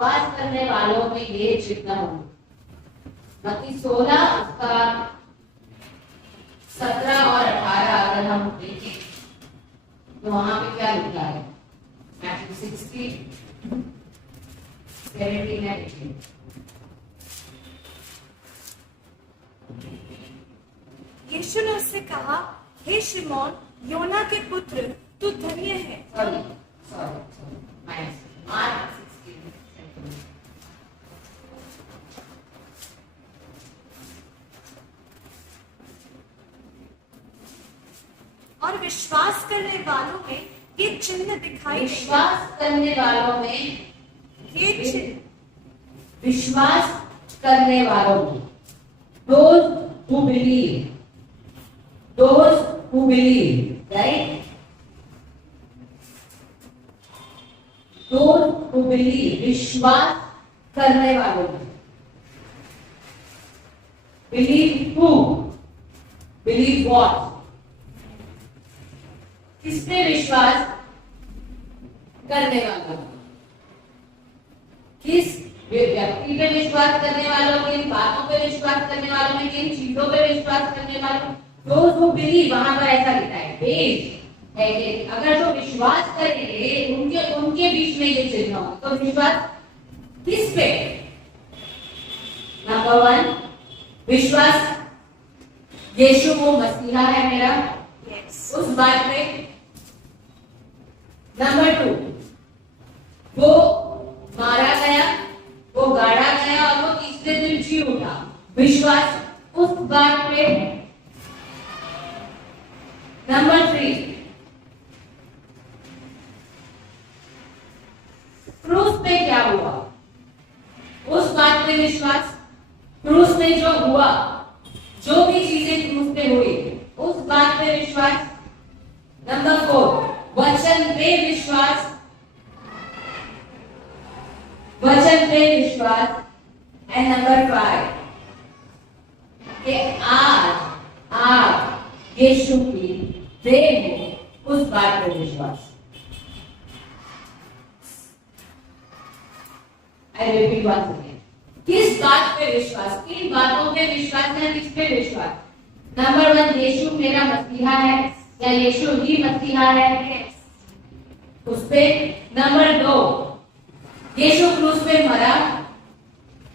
पास करने वालों में ये चिन्ह होंगे। बाकी 16 उसका 17 और 18 अगर हम देखें तो वहां पे क्या लिखा है? 60, 17 है। यीशु ने उससे कहा, हे शिमोन योना के पुत्र, तू धन्य है। Sorry mark 16। और विश्वास करने वालों में ये चिन्ह दिखाई विश्वास करने वालों में ये चिन्ह, विश्वास करने वालों में, those who believe, right? Those who believe, विश्वास करने वालों में। Believe who? Believe what? किस पे विश्वास करने वालों? किस व्यक्ति पे विश्वास करने वालों, किन बातों पे विश्वास करने वालों में, किन चीजों पे विश्वास करने वालों? Those who believe, वहां पर ऐसा लिखा है बेस है कि अगर जो विश्वास करेंगे उनके बीच में ये चिन्ह हो। तो विश्वास किस पे? नंबर 1 विश्वास यीशु वो मसीहा है मेरा, उस बात पे। नंबर 2 वो मारा गया, वो गाड़ा गया और वो तीसरे दिन जी उठा, विश्वास उस बात पे। नंबर 3 क्रूस पे क्या हुआ, उस बात पे विश्वास। क्रूस में जो हुआ, जो भी चीजें क्रूस पे हुई, उस बात पे विश्वास। नंबर 4 वचन पे विश्वास, वचन पे विश्वास। एंड नंबर 5 कि आज आप यीशु की देह हो, उस बात पे विश्वास। आई रिपीट वंस अगेन, किस बात पे विश्वास, किन बातों पे विश्वास है, किस पे विश्वास? नंबर 1 यीशु मेरा मसीहा है या यीशु ही मसीहा है, उस पे। नंबर 2 यीशु क्रूस पे मरा,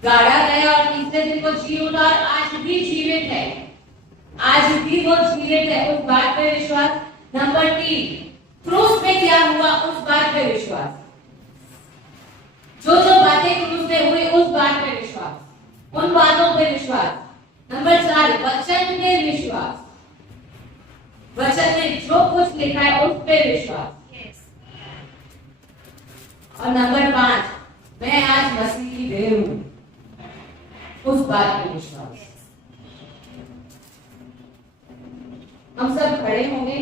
गाड़ा गया और तीसरे दिन वो जी उठा और आज भी जीवित है, आज भी वो जीवित है, उस बात पे विश्वास। नंबर 3 क्रूस पे क्या हुआ, उस बात पे विश्वास। जो जो बातें क्रूस पे हुई, उस बात पे विश्वास, उन बातों पे विश्वास। नंबर 4 वचन पे विश्वास, वचन में जो कुछ लिखा है उस पे विश्वास। और नंबर 5 मैं आज मसीह की देह हूं, उस बात पे विश्वास। हम सब खड़े होंगे,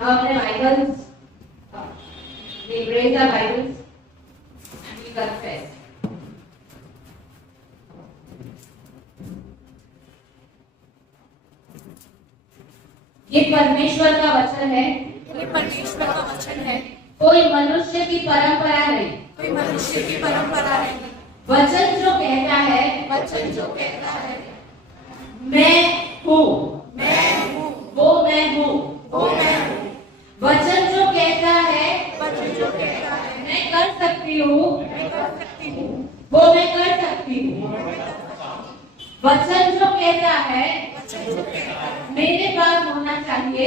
हम अपने Bibles, we raise our Bibles and we confess. ये परमेश्वर का वचन है, ये परमेश्वर का वचन है, कोई मनुष्य की परंपरा नहीं, कोई मनुष्य की परंपरा नहीं। वचन जो कहता है, वचन जो कहता है मैं हूँ, मैं हूँ, वो मैं हूँ, वो मैं हूँ। वचन जो कहता है, वचन जो कहता है मैं कर सकती हूँ, मैं कर सकती हूँ, वो मैं कर सकती हूँ। वचन जो कहता है वचन जो कहता है मेरे पास होना चाहिए,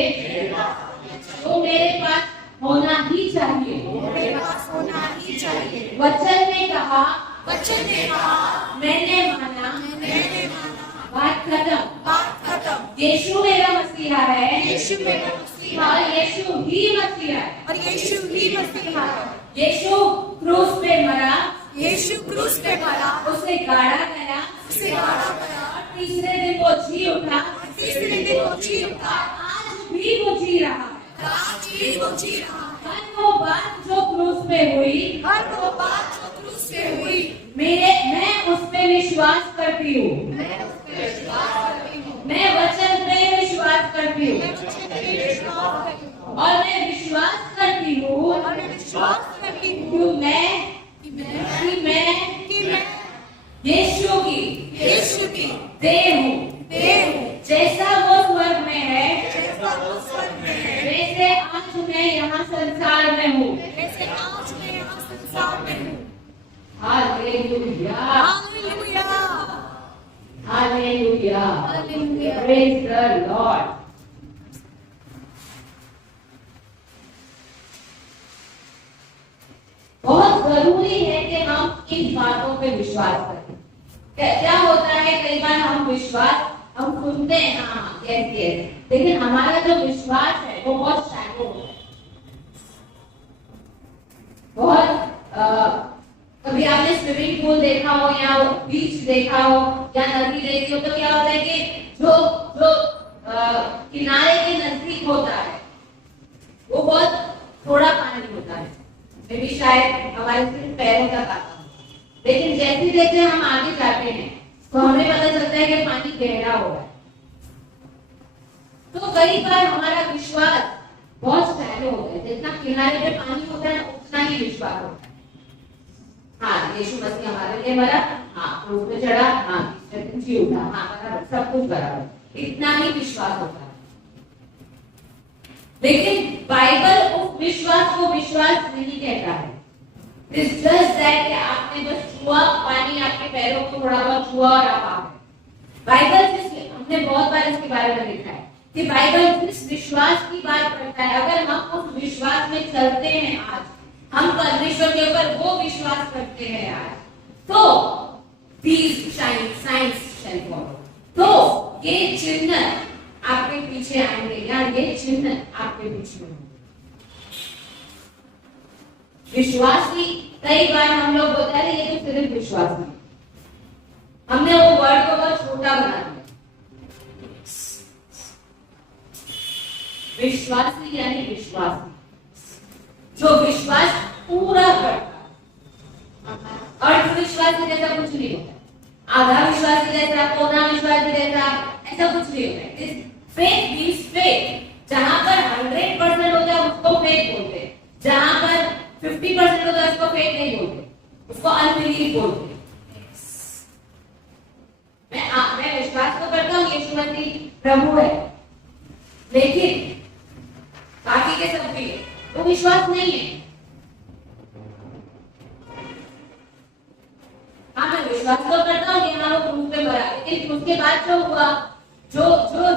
वो मेरे पास होना ही चाहिए। मेरे पास होना ही चाहिए। वचन ने कहा, वचन ने कहा, मैंने माना, मैंने माना, बात खत्म। बात खत्म। यीशु मेरा मसीहा है, यीशु मेरा मसीहा और है यीशु ही मसीहा है। और यीशु ही मसीहा है। यीशु क्रूस पे मरा, यीशु क्रूस पे मरा, उसे गाड़ा गया, उसे गाड़ा गया, और तीसरे दिन वो जी उठा, तीसरे दिन वो जी उठा, आज भी वो जी रहा है। आज भी वो जी रहा है। हर वो बात जो क्रूस पे हुई, हर वो बात जो क्रूस पे हुई, मैं उस पे विश्वास करती हूँ, मैं उस पे विश्वास करती हूँ, मैं वचन पे विश्वास करती हूँ, मैं वचन पे विश्वास करती हूँ, और मैं विश्वास करती हूँ और मैं विश्वास करती हूँ कि मैं प्रेज द लॉर्ड। बहुत जरूरी है कि हम इन बातों पे विश्वास करें। क्या होता है, कई बार हम सुनते हैं हाँ यस यस, लेकिन हमारा जो विश्वास है वो बहुत शैलो होता है। बहुत कभी आपने स्विमिंग पूल देखा हो या बीच देखा हो या नदी देखी हो, तो क्या होता है कि जो जो किनारे के नजदीक होता है वो बहुत थोड़ा पानी होता है, मे भी शायद हमारे सिर्फ पैरों तक आता हो, लेकिन जैसे जैसे हम आगे जाते हैं तो हमें पता चलता है कि पानी गहरा हो रहा है। तो कई बार हमारा विश्वास बहुत शैलो होता है, जितना किनारे पे पानी होता है उतना ही विश्वास होता है। हाँ, यीशु मसीह हमारे लिए मरा, हाँ क्रूस पे चढ़ा, हाँ तीसरे दिन जी उठा, हाँ बराबर, सब कुछ बराबर, इतना ही विश्वास होता है। लेकिन बाइबल उस विश्वास को विश्वास नहीं कहता है। It's just that कि आपने बस छुआ, पानी आपके पैरों को थोड़ा बहुत छुआ और आप आ गए। बाइबल हमने बहुत बार इसके बारे में लिखा है कि बाइबल जिस विश्वास की बात करता है, अगर हम उस विश्वास में चलते हैं, आज हम परमेश्वर के ऊपर वो विश्वास करते हैं आज, तो these signs shall follow। तो ये चिन्ह आपके पीछे आएंगे या ये चिन्ह आपके पीछे होंगे। विश्वास की कई बार हम लोग बोलते हैं ये तो सिर्फ विश्वास नहीं, हमने वो वर्ड को बहुत छोटा बना दिया। विश्वासी यानी विश्वासी जो विश्वास पूरा करता है, और विश्वासी जैसा कुछ नहीं होता, आधा विश्वासी जैसा, पौना विश्वासी जैसा, ऐसा कुछ नहीं होता है। फेथ मींस फेथ, जहां पर 100% होता है उसको फेथ बोलते हैं, जहां पर 50% होता है उसको फेथ नहीं बोलते, उसको अनबिलीव बोलते हैं। मैं विश्वास तो करता हूँ यीशु मसीह प्रभु है, लेकिन बाकी के सब भी वो विश्वास नहीं है। हाँ, मैं विश्वास तो करता हूँ कि हाँ वो क्रूस पे मरा, लेकिन उसके बाद जो हुआ, जो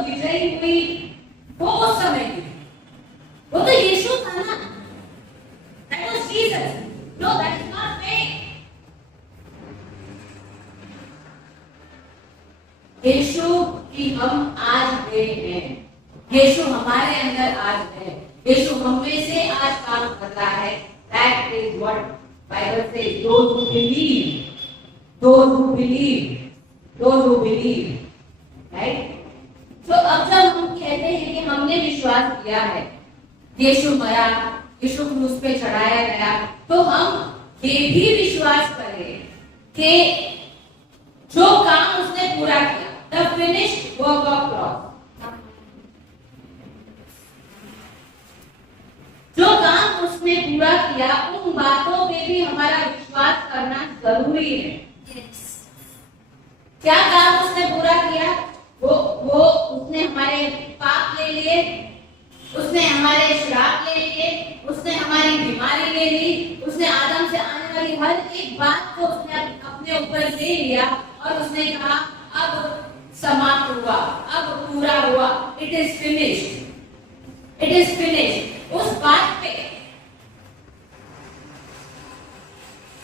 विजयी हुई, वो उस समय की, वो तो यीशु था ना, that was Jesus। No, that is not faith। यीशु की हम आज में हैं, यीशु हमारे अंदर आज है, यीशु हम में से आज काम कर रहा है। That is what Bible says, those who believe, those who believe, those who believe, right? तो अब जब हम कहते हैं कि हमने विश्वास किया है, यीशु मरा, यीशु क्रूस पे चढ़ाया गया, तो हम ये भी विश्वास करें कि जो काम उसने पूरा किया, the finished work of cross, जो काम उसने पूरा किया, उन बातों पे भी हमारा विश्वास करना जरूरी है। क्या काम उसने पूरा किया? वो उसने हमारे पाप ले लिए, उसने हमारे श्राप ले लिए, उसने हमारी बीमारी ले ली, उसने आदम से आने वाली हर एक बात को उसने अपने ऊपर ले लिया और उसने कहा अब समाप्त हुआ, अब पूरा हुआ, it is finished, it is finished. उस बात पे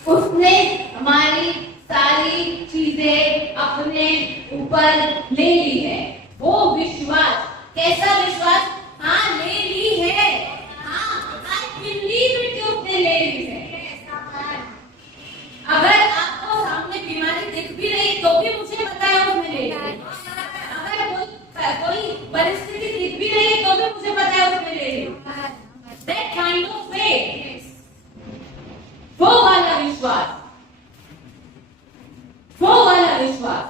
उसने हमारी सारी चीजें अपने ऊपर ले ली है। वो विश्वास, कैसा विश्वास? हाँ ले ली है, हाँ आई बिलीव इट, उसने ले ली है। अगर आपको सामने बीमारी दिख भी रही तो भी मुझे पता है उसने ले ली है। अगर कोई परिस्थिति दिख भी रही है तो भी मुझे पता है उसने ले ली है। That kind of faith, वो वाला विश्वास, वो वाला विश्वास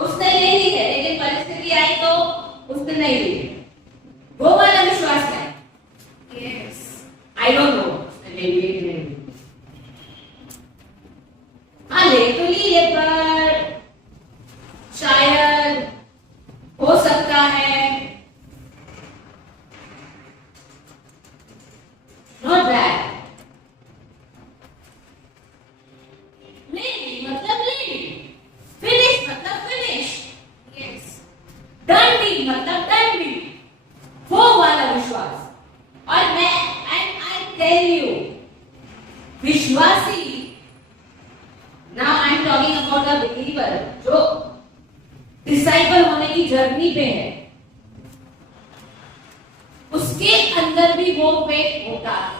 उसने ले ली है, लेकिन परिस्थिति आई तो उसने नहीं ली। वो वाला विश्वास है। यस, आई डोंट नो उसने ले ली कि नहीं ली। हाँ ले तो ली है, पर शायद हो सकता है not that। ले ली मतलब ले ली, फिनिश मतलब फिनिश। tell you, विश्वासी, now I am talking about a believer, जो डिसाइपल होने की जर्नी पे है, उसके अंदर भी वो फेथ होता है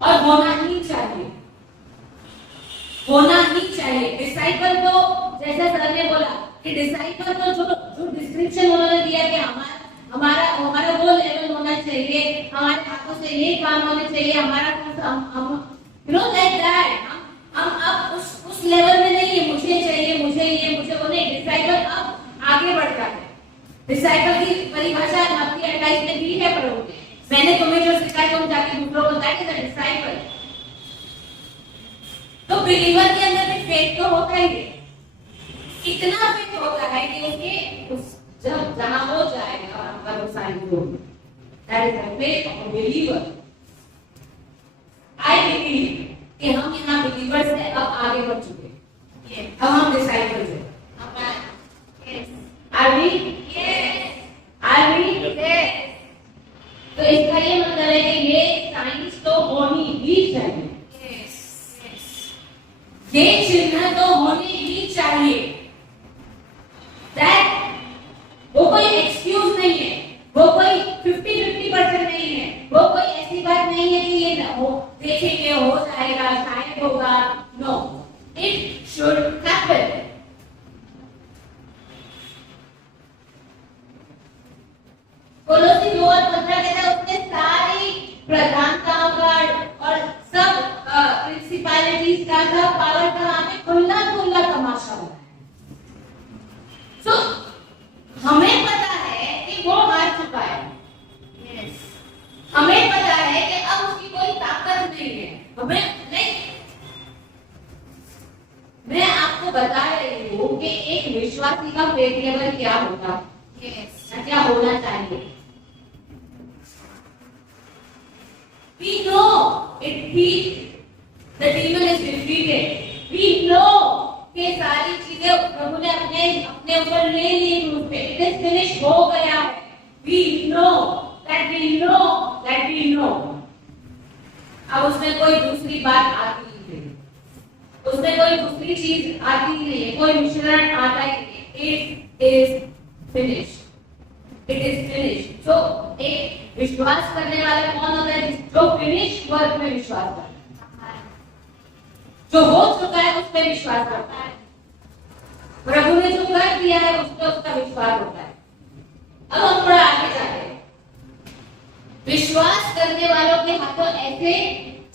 और होना ही चाहिए, होना ही चाहिए। डिसाइपल तो जैसा सर ने बोला कि डिसाइपल तो जो डिस्क्रिप्शन उन्होंने दिया कि हमारा वो लेवल होना चाहिए, हमारे हाथों से ये काम होने चाहिए, हमारा हम यू नो लाइक दैट, हम अब उस लेवल में नहीं है, मुझे चाहिए, मुझे ये, मुझे वो नहीं। डिसाइपल अब आगे बढ़ता है। डिसाइपल की परिभाषा मत्ती 28 में दी है प्रभु ने, मैंने तुम्हें जो सिखाया तुम जाके दूसरों को बताए, दैट इज अ डिसाइपल। तो बिलीवर के अंदर भी फेथ तो होता ही है, इतना फेथ होता है कि उसके जब जहां हो जाएगा आपका वो साइन हो, that is the faith of a believer. I believe कि हम यहाँ बिलीवर से अब आगे बढ़ चुके हैं, अब हम डिसाइपल हैं। Are we? Are we? तो इसका ये मतलब है कि ये साइंस तो होनी ही चाहिए, ये चिन्ह तो होने ही चाहिए। दैट वो कोई एक्सक्यूज नहीं है, वो कोई 50-50% नहीं है, वो कोई ऐसी बात नहीं है कि ये हो देखेंगे हो जाएगा, शायद होगा। No, it should happen. Colossians 2:15 कहता है उसने सारी प्रधानताओं का और सब प्रिंसिपैलिटीज का, सब पावर का हमें खुला तमाशा हुआ है। सो हमें पता है कि वो हार चुका है, हमें पता है कि अब उसकी कोई ताकत नहीं है, हमें नहीं। मैं आपको बता रही हूँ कि एक विश्वासी का फेथ लेवल क्या होगा, क्या होना चाहिए। We know the demon is defeated. We know कि सारी चीजें प्रभु ने अपने ऊपर ले ली क्रूस पे, it is finished, हो गया है। We know that we know that we know। अब उसमें कोई दूसरी बात आती ही नहीं, उसमें कोई दूसरी चीज आती ही नहीं है, कोई मिश्रण आता ही नहीं। It is finished, it is finished। So एक विश्वास करने वाला कौन होता है? जो फिनिश वर्क में विश्वास करता है, जो हो चुका है उस पर विश्वास करता है, प्रभु ने जो कर दिया है उस पर उसका विश्वास होता है। अब हम थोड़ा आगे जाते हैं। विश्वास करने वालों के हाथों ऐसे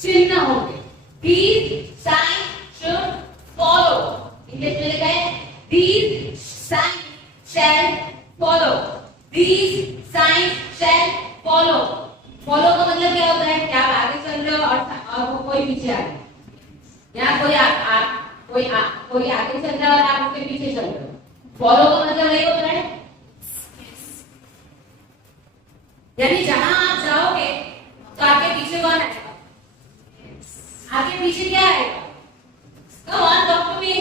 चिन्ह होंगे, these signs should follow। English में लिखा है these signs shall follow, these signs shall follow। Follow का मतलब क्या होता है कि आप आगे चल रहे हो और वो कोई पीछे आ गया, या कोई आगे चल रहा है और आप उसके पीछे चल रहे हो। फॉलो का मतलब यही होता है, यानी जहां आप जाओगे तो आपके पीछे कौन आएगा? आगे पीछे क्या आएगा? Come on, talk to me.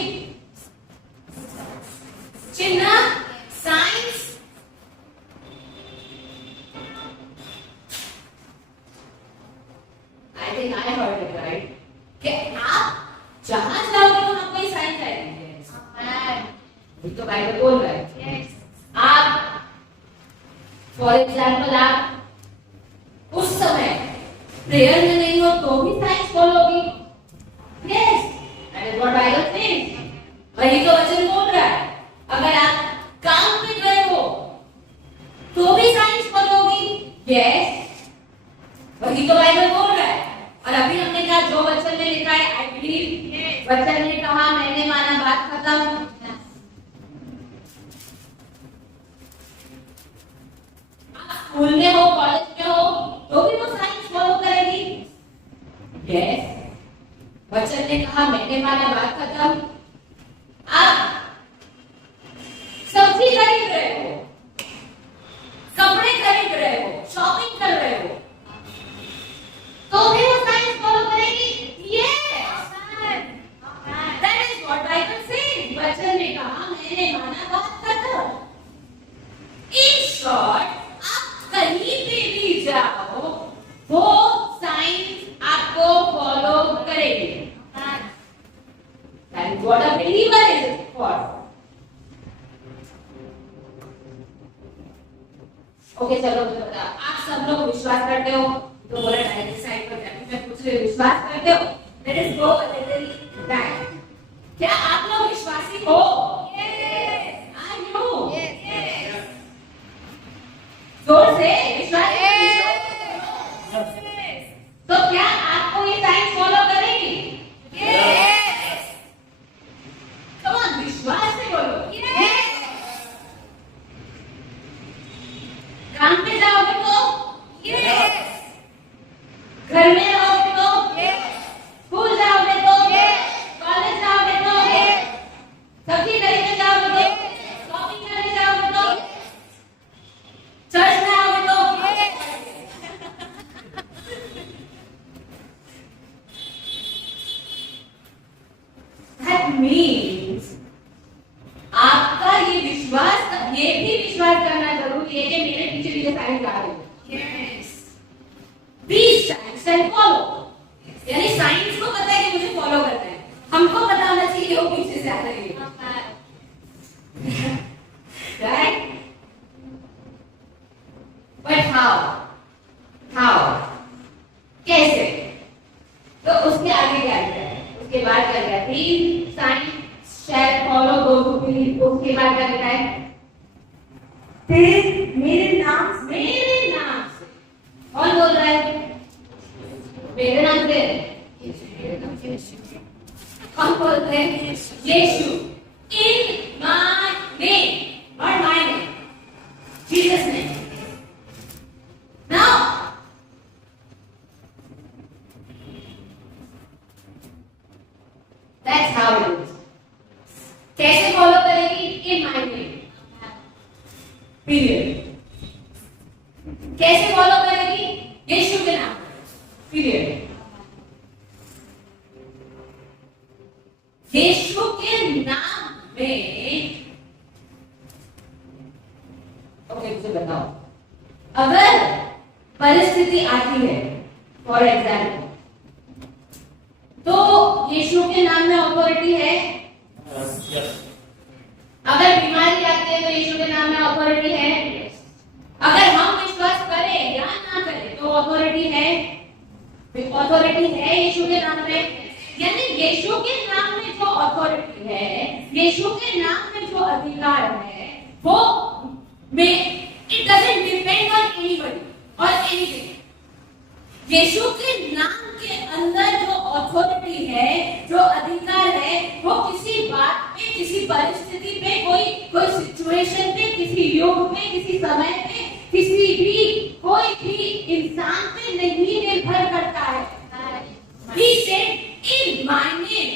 चिन्ह, science, I think I heard it right। कि आप जहां जाओगे वहां कोई साइंस आएगी, तो बाइबल बोल रहा है। आप फॉर एग्जाम्पल आप उस समय प्रेयर में नहीं हो तो भी साइंस फॉलो होगी। Yes, that is what Bible says, वही तो वचन बोल रहा है। अगर आप काम पे गए हो तो भी साइंस फॉलो होगी। यस, वही तो बाइबल बोल रहा है। और अभी हमने कहा जो वचन में लिखा है, आई बिलीव, वचन ने कहा मैंने माना, बात खत्म। स्कूल में हो, कॉलेज में हो तो भी वो साइंस फॉलो करेगी। यस, वचन ने कहा मैंने माना, बात खत्म। आप सब्जी खरीद रहे हो, कपड़े खरीद रहे हो, शॉपिंग कर रहे हो, तो भी वो साइंस फॉलो करेगी। Yes, that is what Bible says. वचन ने कहा मैंने माना, बात खत्म। इन शॉर्ट, आप कहीं पे भी जाओ वो पे विश्वास करते हो? Let us go a little back. क्या आप लोग विश्वासी हो? Yes. Are you? Yes. जोर से विश्वास तो क्या आपको ये साइंस फॉलो करेगी? Yes. Come on, विश्वास से बोलो। Yes. काम पे जाओगे तो? Yes. घर में रहोगे तो? Yes. स्कूल जाओगे तो? Yes. कॉलेज जाओगे तो? Yes. सब्जी खरीदने जाओगे तो? Yes. शॉपिंग करने जाओगे तो? Yes. चर्च में आओगे तो? Yes. That means आपका ये विश्वास, ये भी विश्वास करना जरूरी है कि मेरे पीछे ये साइंस आ रही है। Yes. These signs and follow. यानी साइंस को पता है कि मुझे फॉलो करना है, हमको पता होना चाहिए वो पीछे से आ रही है। Right? But how? How? कैसे? तो उसके आगे क्या है? उसके बाद क्या है? These signs shall follow those who believe. उसके बाद क्या लिखा है? फिर मेरे नाम से कौन बोल रहा है? मेरे नाम से कौन बोल रहे हैं? यीशु। In my name, not my name, Jesus' name. Now, that's how it is. कैसे फॉलो करेगी? In my name. Period. कैसे फॉलो करेगी? यीशु के नाम पर। Period. यीशु के नाम में, ओके मुझे बताओ, अगर परिस्थिति आती है, फॉर एग्जाम्पल, तो यीशु के नाम में अथॉरिटी है? अगर बीमारी आती है तो यीशु के नाम में अथॉरिटी है? अगर हम विश्वास करें या ना करें तो अथॉरिटी है? अथॉरिटी है यीशु के नाम में। यानी यीशु के नाम में जो अथॉरिटी है, यीशु के नाम में जो अधिकार है, वो में it doesn't depend on anybody और एनीथिंग। यीशु के नाम के अंदर जो अथॉरिटी है, जो अधिकार है, वो किसी बात पे, किसी परिस्थिति पे, कोई सिचुएशन पे, किसी युग पे, किसी समय पे, किसी भी कोई भी इंसान पे नहीं निर्भर करता है। He said, in my name,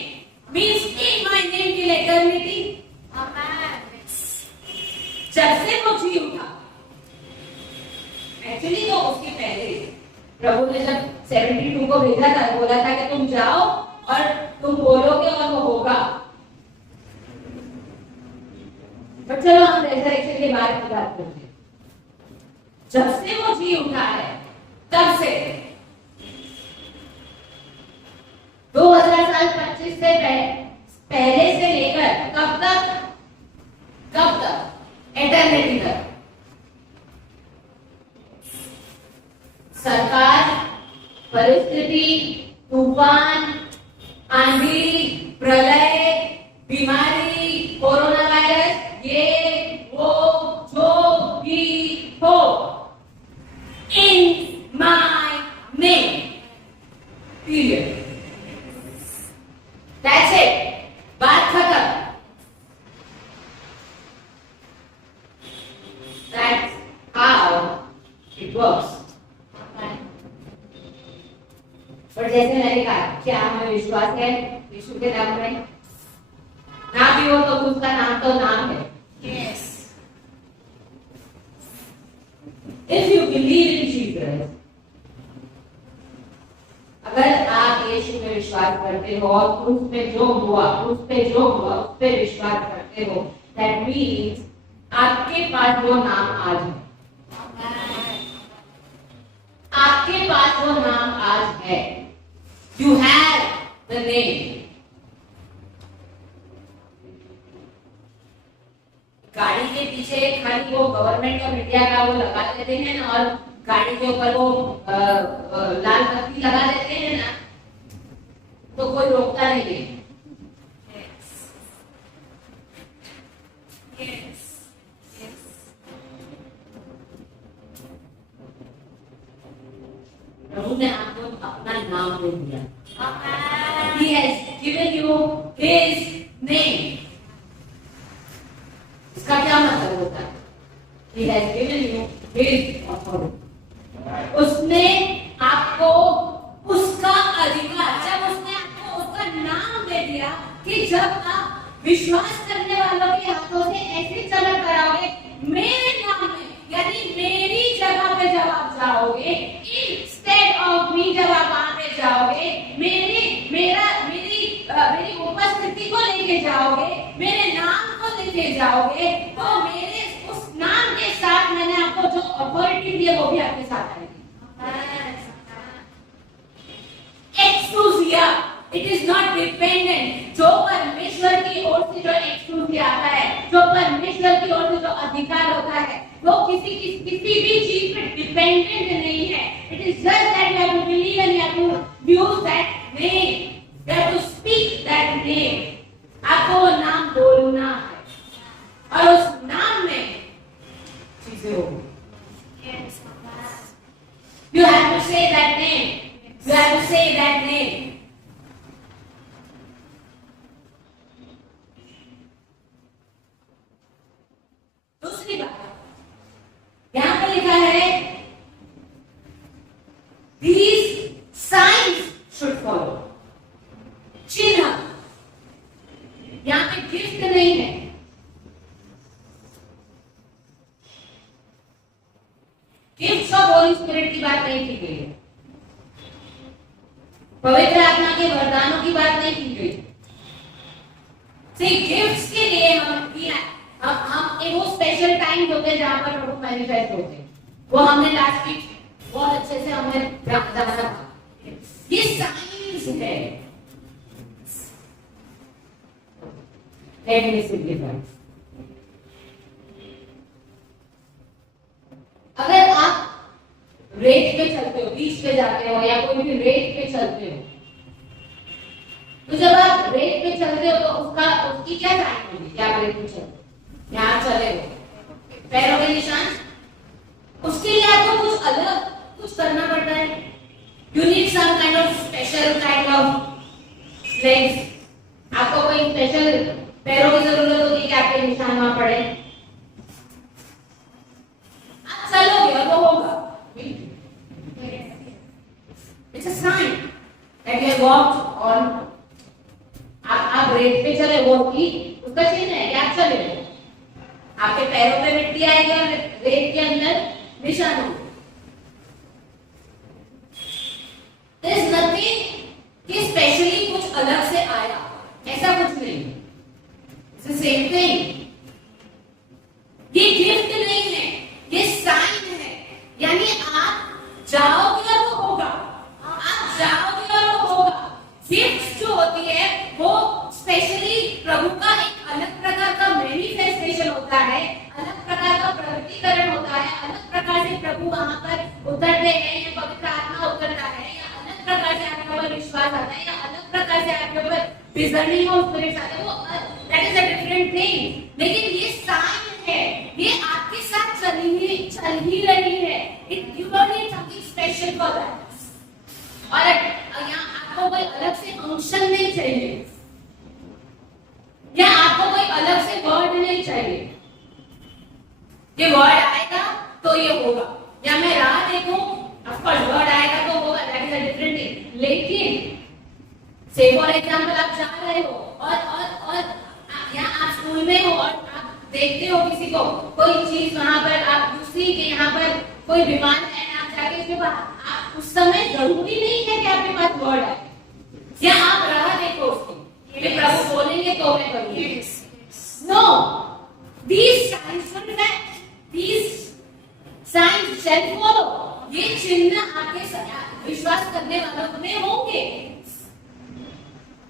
means in my name till eternity. जब से वो जी उठा, एक्चुअली तो उसके पहले प्रभु ने जब 72 को भेजा था, बोला था कि तुम जाओ और तुम बोलोगे और वो होगा। बट चलो हम रेजरेक्शन के बारे में बात करते हैं। जब से वो जी उठा है, तब से 2000 साल 25 से पहले से लेकर कब तक? एटर्निटी तक। सरकार, परिस्थिति, तूफान, आंधी, प्रलय, बीमारी, कोरोना वायरस, ये वो जो भी हो, in my name, period. That's it. बात खत्म। That's how it works. और जैसे मैंने कहा, क्या हमें विश्वास है यीशु के नाम में? ना भी हो तो उसका नाम तो नाम है। Yes. If you believe in Jesus, अगर आप यीशु में विश्वास करते हो और उसमें जो हुआ उस पे विश्वास करते हो, that means आपके पास वो नाम आज है। आपके पास वो नाम आज है। You have the name. गाड़ी के पीछे खाली वो गवर्नमेंट ऑफ इंडिया का वो लगा देते हैं ना, और गाड़ी के ऊपर वो लाल बत्ती लगा देते हैं ना, कोई रोकता नहीं है। Yes. Yes. प्रभु ने आपको अपना नाम दे दिया। Amen. He has given you His name. इसका क्या मतलब होता है? He has given you His authority. उसने आपको उसका अधिकार, जब उसने आपको उसका नाम दे दिया कि जब आप विश्वास करने वालों के हाथों से ऐसी चमक कराओगे मेरे नाम में, यानी मेरी जगह पे जब आप जाओगे, इंस्टेड ऑफ मी जब आप वहां पे जाओगे, मेरी उपस्थिति को लेके जाओगे, मेरे नाम को लेके जाओगे, तो मेरे उस नाम के साथ मैंने आपको जो अथॉरिटी दी है वो भी आपके साथ आएगी। एक्सक्लूसिया, इट इज नॉट डिपेंडेंट। जो परमेश्वर की ओर से जो एक्सक्लूसिया आता है, जो परमेश्वर की ओर से जो अधिकार होता है, वो किसी भी चीज पे डिपेंडेंट नहीं है। It is just that you have to believe and you have to use that name, you have to speak that name. आपको वो नाम बोलना है और उस नाम में चीजें होंगी। Yes. You have to say that name. You have to say that name. दूसरी बात, यहां पर लिखा है These signs should follow. चिन्ह, यहां पे गिफ्ट नहीं है। गिफ्ट ऑफ होली स्पिरिट की बात नहीं की गई है, पवित्र आत्मा के वरदानों की बात नहीं की गई। गिफ्ट्स के लिए हम एक वो स्पेशल टाइम होते हैं जहां पर प्रभु मैनिफेस्ट होते हैं, वो हमने लास्ट वीक बहुत अच्छे से हमने जाना था। ये साइंस है। Let me simplify. अगर आप रेत पे चलते हो, बीच पे जाते हो या कोई भी रेत पे चलते हो, तो जब आप रेत पे चलते हो तो उसकी क्या साइन होगी? क्या आप रेत पे चलते हो, यहाँ चले हो, पैरों के निशान, उसके लिए आपको कुछ अलग कुछ करना पड़ता है। You need some kind of special kind of legs. आपको कोई स्पेशल पैरों की जरूरत होगी कि आपके निशान वहां पड़े। आप चलोगे और वो होगा। It's a sign that you have walked on. आप रेत पे चले, वो की उसका चिन्ह है कि आप चले हो। आपके पैरों पे मिट्टी आएगी और रेत के अंदर निशान होगा। There is nothing कि स्पेशली कुछ अलग से आया, ऐसा कुछ नहीं। It's the same thing. ये गिफ्ट नहीं है, ये साइन है। यानी आप जाओगे और वो होगा, आप जाओगे और वो होगा। गिफ्ट जो होती है वो स्पेशली प्रभु का एक अलग प्रकार का मैनिफेस्टेशन होता है, अलग प्रकार का प्रकटीकरण होता है, अलग प्रकार से प्रभु वहां पर उतरते हैं या पवित्र आत्मा उतरता है, या अलग प्रकार से आपके ऊपर विश्वास आता है, या अलग प्रकार से आपके ऊपर डिजर्निंग ऑफ स्पिरिट आता है। वो that is a different thing. लेकिन ये साइन है, ये आपके साथ चल ही रही है। It you don't need something special for that. और यहाँ आपको कोई अलग से अंशन नहीं चाहिए, या आपको कोई अलग से वर्ड नहीं चाहिए। ये वर्ड आएगा तो ये होगा, या मैं राह देखूं, ऑफ कोर्स वर्ड आएगा तो होगा, that is a different thing. लेकिन से फॉर एग्जांपल आप जा रहे हो और यहाँ आप स्कूल में हो और आप देखते हो किसी को कोई चीज, वहां पर आप दूसरी के यहाँ पर कोई बीमार है, आप जाके उसके पास, आप उस समय जरूरी नहीं है कि आपके पास वर्ड आए, या आप राह देखो उसकी, ये प्रभु बोलेंगे तो मैं करूंगी। No, these signs will act, these signs shall follow. ये चिन्ह आपके विश्वास करने वालों में होंगे।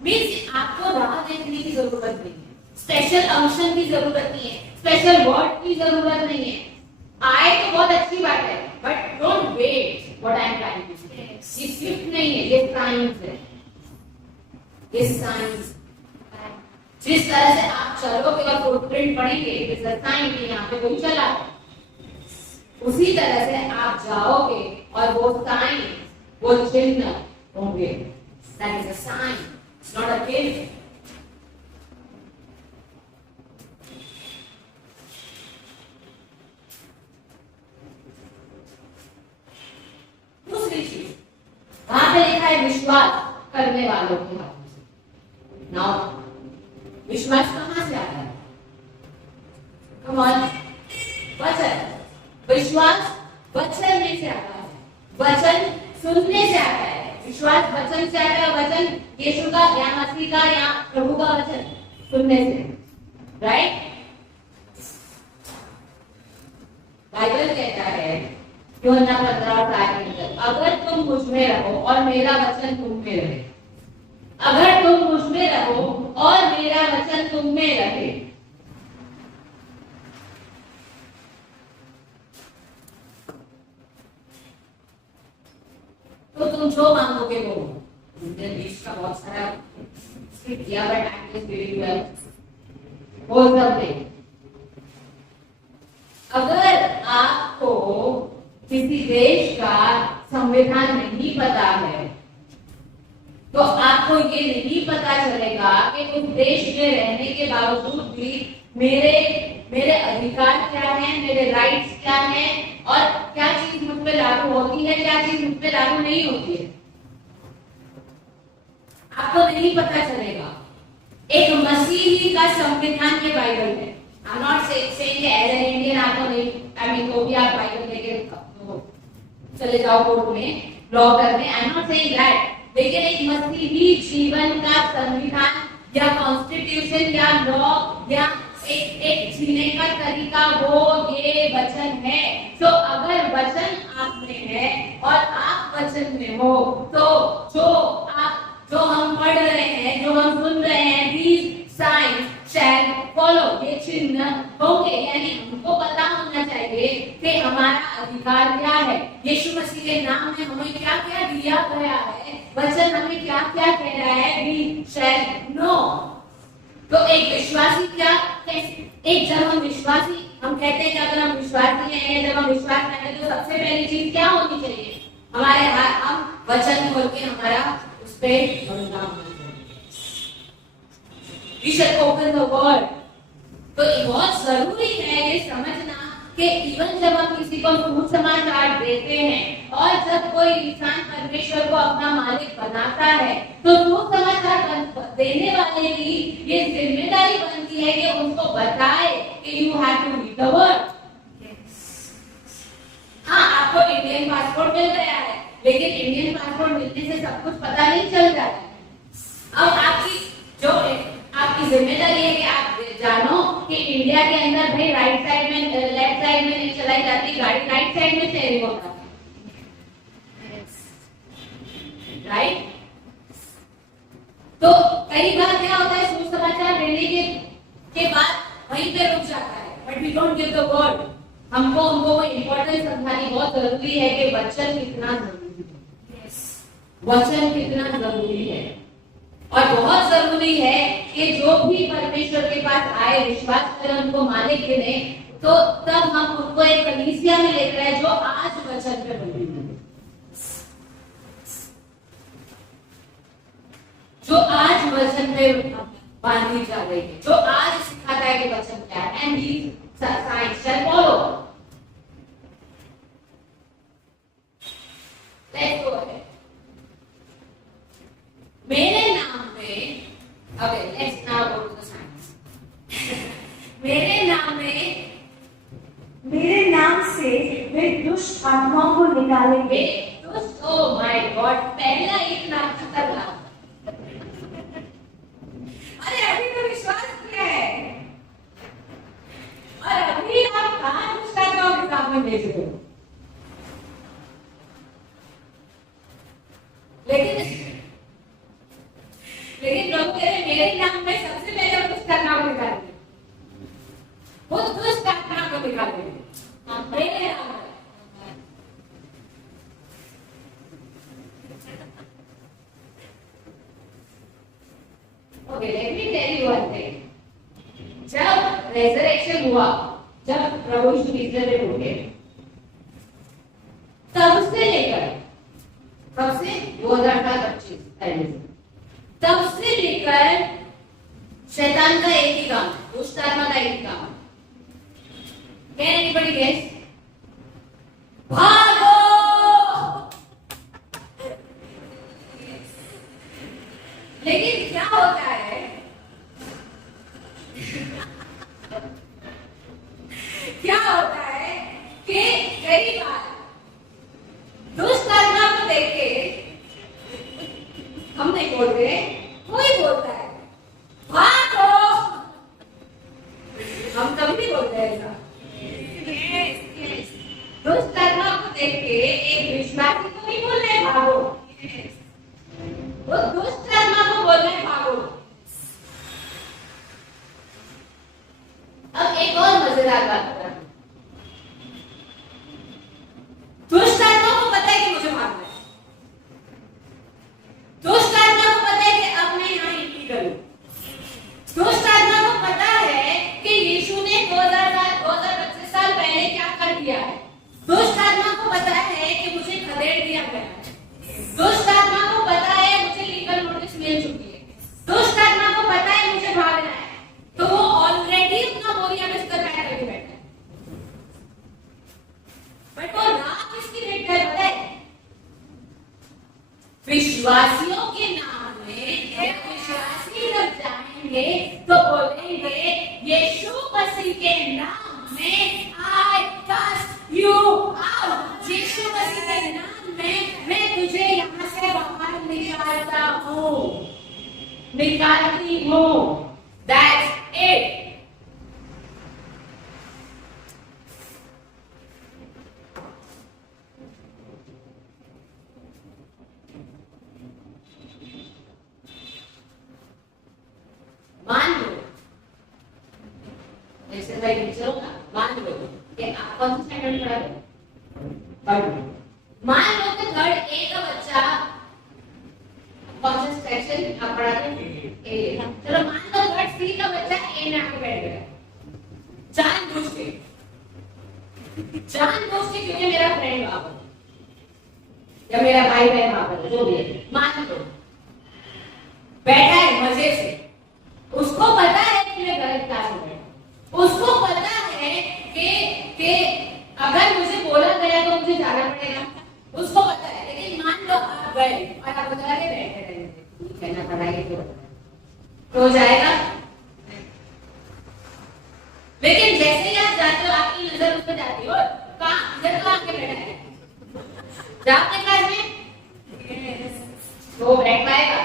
मीन्स आपको राह देखने की जरूरत नहीं है, स्पेशल अंशन की जरूरत नहीं है, स्पेशल वर्ड की जरूरत नहीं है। आए तो बहुत अच्छी बात है, but don't wait. What I am trying to say, ये गिफ्ट नहीं है, ये साइंस है। Is science. जिस तरह से आप चलोगे और फुटप्रिंट पड़ेंगे, इज अ साइन कि यहाँ पे कोई चला है। उसी तरह से आप जाओगे और वो साइन, वो चिन्ह होंगे। That is a sign, it's not a gift. दूसरी चीज, वहां पे लिखा है विश्वास करने वालों के हाथों से। नाउ विश्वास कहां से आता है? कम ऑन, वचन। विश्वास वचन में से आता है, वचन सुनने से आता है। विश्वास वचन से आता है, वचन यीशु का या मसीह का या प्रभु का वचन सुनने से, राइट? बाइबल कहता है यूहन्ना 15:7, अगर तुम मुझ में रहो और मेरा वचन तुम में रहे, अगर तुम मुझ में रहो और मेरा वचन तुम में रहे, तो तुम जो मांगोगे वो। देश का बहुत सारा दिया, but I am very well वो सब नहीं। अगर आपको किसी देश का संविधान नहीं पता है, तो आपको ये नहीं पता चलेगा कि उस देश में रहने के बावजूद भी मेरे अधिकार क्या है, मेरे राइट्स क्या है, और क्या चीज मुझ पे लागू होती है, क्या चीज मुझ पे लागू नहीं होती है, आपको नहीं पता चलेगा। एक मसीही का संविधान ये बाइबल है। I am not saying as an Indian आपको नहीं, आई मीन तो भी आप बाइबल लेके चले जाओ कोर्ट में लॉ करने, आई एम नॉट सेइंग दैट, लेकिन एक मसीही जीवन का संविधान या कॉन्स्टिट्यूशन या लॉ या एक जीने का तरीका वो ये वचन है। तो अगर वचन आप में है और आप वचन में हो, तो जो हम पढ़ रहे हैं, जो हम सुन रहे हैं, these signs shall follow, ये चिन्ह होंगे। यानी हमको पता होना चाहिए कि हमारा अधिकार क्या है, यीशु मसीह के नाम में हमें क्या क्या दिया गया है, वचन हमें क्या क्या कह रहा है, we shall know। तो एक विश्वासी क्या, एक जब हम विश्वासी, हम कहते हैं कि अगर हम विश्वासी हैं, जब हम विश्वास करते हैं, तो सबसे पहली चीज क्या होनी चाहिए हमारे हाथ, हम वचन खोल के हमारा उस पे भरोसा होना चाहिए। We shall open the word। तो ये बहुत जरूरी है ये समझना कि इवन जब हम किसी को सुसमाचार देते हैं और जब कोई इंसान परमेश्वर को अपना मालिक बनाता है, तो सुसमाचार देने वाले की ये जिम्मेदारी बनती है कि उनको बताए कि you have to read the word. हाँ, आपको इंडियन पासपोर्ट मिल गया है, लेकिन इंडियन पासपोर्ट मिलने से सब कुछ पता नहीं चल रहा है। अब आपकी जिम्मेदारी है कि आप जानो कि इंडिया के अंदर भाई राइट साइड में, लेफ्ट साइड में नहीं चलाई जाती गाड़ी, राइट साइड में स्टीयरिंग होता है, राइट? तो कई बार क्या होता है, सुसमाचार देने के बाद वहीं पे रुक जाता है, but we don't give the word. हमको वो इम्पोर्टेंस समझानी बहुत जरूरी है कि वचन कितना जरूरी है, वचन कितना जरूरी है। और बहुत जरूरी है कि जो भी परमेश्वर के पास आए, विश्वास करें, उनको माने कि नहीं, तो तब हम उनको एक कलीसिया में लेकर आए जो आज वचन पे बनी है, जो आज वचन पे बांधी जा रही है, जो आज सिखाता है कि वचन क्या है। And these signs shall follow। Let's go ahead। मेरे नाम में, okay, let's now go to the signs। मेरे नाम से वे दुष्ट आत्माओं को निकालेंगे। दुष्ट, oh my God, पहला एक नाम खतरनाक। अरे अभी तो विश्वास किया है और अभी आप कहाँ दुष्ट आत्माओं के सामने भेज रहे हो? लेकिन प्रभु कह रहे मेरे नाम में सबसे पहले वो दुष्ट आत्माओं को निकालेंगे, वो दुष्ट आत्माओं को निकालेंगे मेरे नाम में। Okay, let me tell you one thing. जब resurrection हुआ, जब प्रभु यीशु इस्राएल उठे, तब से लेकर, कब से 2025 पहले से, तब से लेकर शैतान का एक ही काम, दुष्ट आत्मा का एक ही काम। Can anybody guess? भागो! लेकिन क्या होता है? क्या होता है कि कई बार दुष्ट आत्मा को देख के हम नहीं बोलते, कोई बोलता है भागो, हम कभी नहीं बोलते ऐसा। दुष्ट आत्मा को देख के एक विश्वासी को नहीं बोल रहे भागो, वो दुष्ट आत्मा को बोल रहे भागो। अब एक और मजेदार बात बता, दुष्ट आत्मा को पता है कि मुझे भागना है, दुष्ट आत्मा को पता है कि अब मैं यहाँ एंट्री करूं, दुष्ट आत्मा को पता है कि यीशु ने 2025 साल पहले क्या कर दिया है, दुष्ट आत्मा को पता है कि मुझे खदेड़ दिया गया है, दुष्ट आत्मा को पता है मुझे लीगल नोटिस मिल चुकी है, दुष्ट आत्मा को पता है मुझे भागना है, तो वो ऑलरेडी अपना बोरिया बिस्तर पैक करके बैठा है। बट वो राह किसकी देख कर पता है? विश्वासियों के नाम में विश्वासी जब जाएंगे तो बोलेंगे यीशु मसीह के नाम में आई कास्ट यू आउट, यीशु मसीह के नाम में मैं तुझे यहाँ से बाहर निकालता हूँ, निकालती हूँ। That's it. मान लो, जैसे भाई टीचर होगा, मान लो कि आप कौन सा स्टैंडर्ड पढ़ा रहे हो? मान लो कि थर्ड ए का बच्चा कौन सा सेक्शन आप पढ़ाते हैं? ए। चलो मान लो थर्ड सी का बच्चा ए में आके बैठ गया, जानबूझ के, क्योंकि मेरा फ्रेंड वहां पर या मेरा भाई बहन वहां पर जो भी है, मान लो बैठा है मजे से, उसको पता है कि मैं गलत क्लास में बैठा, उसको पता है कि अगर मुझे बोला गया तो मुझे जाना पड़ेगा, उसको पता है। लेकिन मान लो आप गए और आप बता रहे बैठे रहेंगे, ना पढ़ाइए तो हो जाएगा। लेकिन जैसे ही आप जाते हो आपकी नजर उस पर जाती हो, कहाँ इधर तो आके बैठा है, जाओ अपने क्लास में, तो बैठ पाएगा?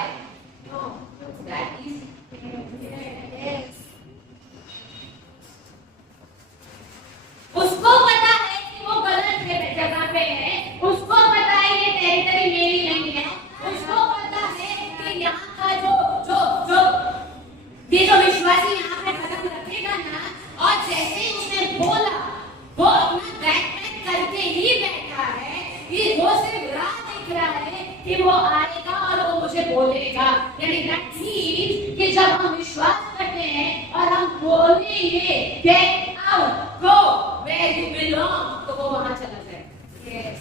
उसको पता है कि वो गलत जगह पे है, उसको पता है ये टेरिटरी मेरी नहीं है, उसको पता है कि यहाँ का जो ये जो विश्वासी यहाँ पे कदम रखेगा ना, और जैसे ही उसने बोला वो अपना बैग पैक करके ही बैठा है कि वो सिर्फ राह देख रहा है कि वो आएगा और वो मुझे बोलेगा। यानी दैट मीन्स कि जब हम विश्वास करते हैं और हम बोलेंगे get out, go where you belong, तो वो वहां चला जाएगा। यस,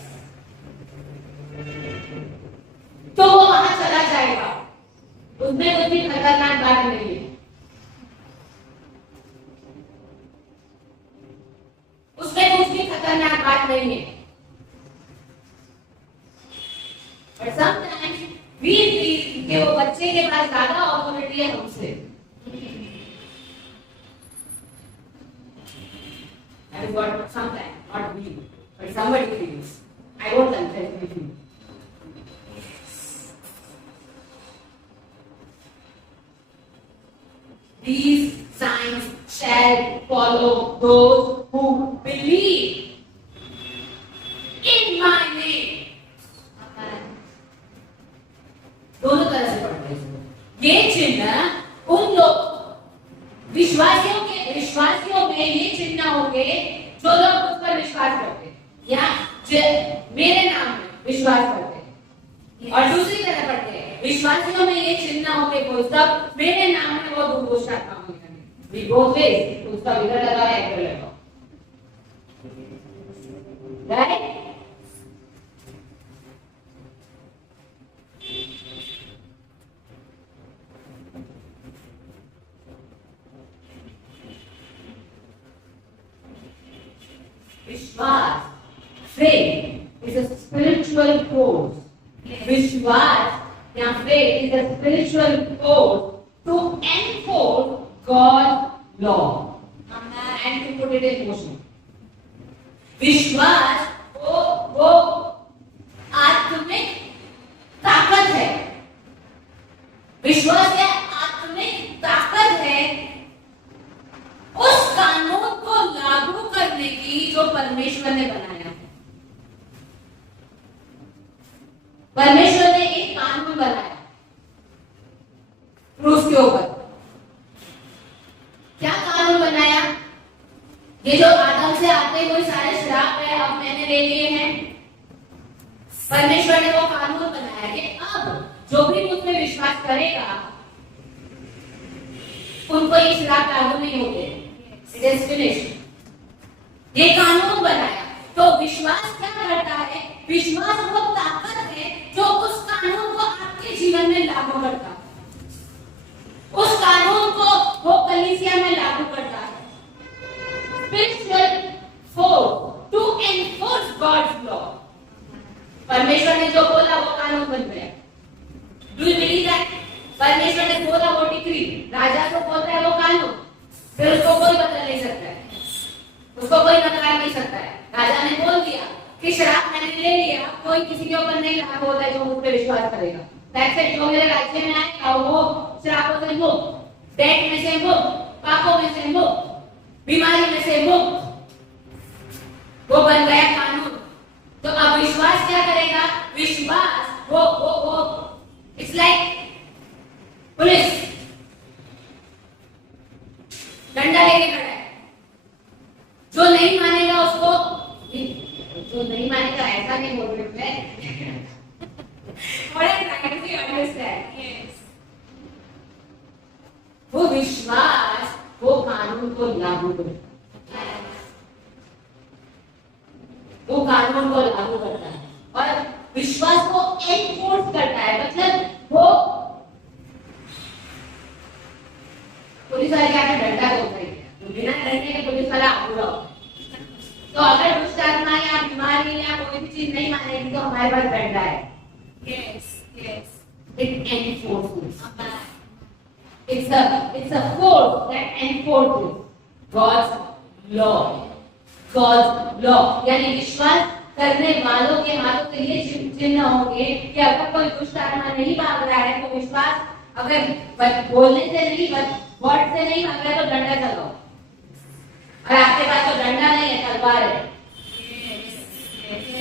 तो वो वहां चला जाएगा, उसमें कुछ भी खतरनाक बात नहीं है। उसमें कुछ भी खतरनाक बात नहीं है। But sometimes we feel कि वो बच्चे के पास ज्यादा ऑथोरिटी है हमसे। That is what sometimes, not we, but somebody feels. I won't confess with you. These signs shall follow those who believe in my name. दोनों तरह से पढ़ रहे हैं। ये चिन्ह उन लोग विश्वासियों में ये चिन्ह होंगे जो लोग उस पर विश्वास करते हैं या मेरे नाम में विश्वास करते हैं। और दूसरी तरह पढ़ते हैं विश्वासियों में ये चिन्ह होंगे कोई सब मेरे नाम में वो दुर्घोषणा काम करेंगे। We both ways, उसका इधर लगा है इधर लगा, right? विश्वास, faith is a spiritual force. विश्वास या faith is a spiritual force to enforce God's law and to put it in motion. विश्वास वो आत्मिक ताकत है। विश्वास या आत्मिक ताकत है उस कानून को लागू करने की जो परमेश्वर ने बनाया है। परमेश्वर ने एक कानून बनाया क्रूस के ऊपर। क्या कानून बनाया? ये जो आदम से आते हुए सारे श्राप है अब मैंने ले लिए हैं। परमेश्वर ने वो कानून बनाया कि अब जो भी मुझ में विश्वास करेगा उनको ये श्राप लागू नहीं होते। It is finished. ये कानून बनाया। तो विश्वास क्या करता है? विश्वास वो ताकत है जो उस कानून को आपके जीवन में लागू करता है, उस कानून को वो कलीसिया में लागू करता है। Spiritual force to enforce God's law. परमेश्वर ने जो बोला वो कानून बन गया। Do you believe that? परमेश्वर ने बोला वो डिक्री, राजा को बोलता है वो कानून, फिर उसको कोई बदल नहीं सकता है, उसको कोई नकार नहीं सकता है। राजा ने बोल दिया कि श्राप मैंने ले लिया, कोई किसी के ऊपर नहीं लागू होता है जो मुझ पे विश्वास करेगा। That's it. जो मेरे राज्य में आएगा वो श्रापों से मुक्त, डेट में से मुक्त, पापों में से मुक्त, बीमारी में से मुक्त, वो बन गया कानून। तो अब विश्वास क्या करेगा? विश्वास वो इट्स लाइक पुलिस डंडा लेके खड़ा है। जो नहीं मानेगा उसको, जो नहीं मानेगा ऐसा नहीं बोल रही मैं। वो विश्वास वो कानून को लागू करता है, वो कानून को लागू करता है और विश्वास को एनफोर्स करता है। मतलब वो पुलिस वाले क्या डंडा बोलता है, बिना डरने के पुलिस वाला पूरा। तो अगर दुष्ट आत्मा या बीमारी या कोई भी चीज नहीं मानेगी तो हमारे पास डंडा है। Yes, yes. It enforces. It's a force that enforces God's law. God's law. यानी विश्वास करने वालों के हाथों के लिए चिन्ह होंगे कि अगर कोई दुष्ट आत्मा नहीं भाग रहा है तो विश्वास, अगर बोलने से नहीं वर्ड से नहीं भाग रहा है तो डंडा चलाओ। और आपके पास तो डंडा नहीं है, तलवार है,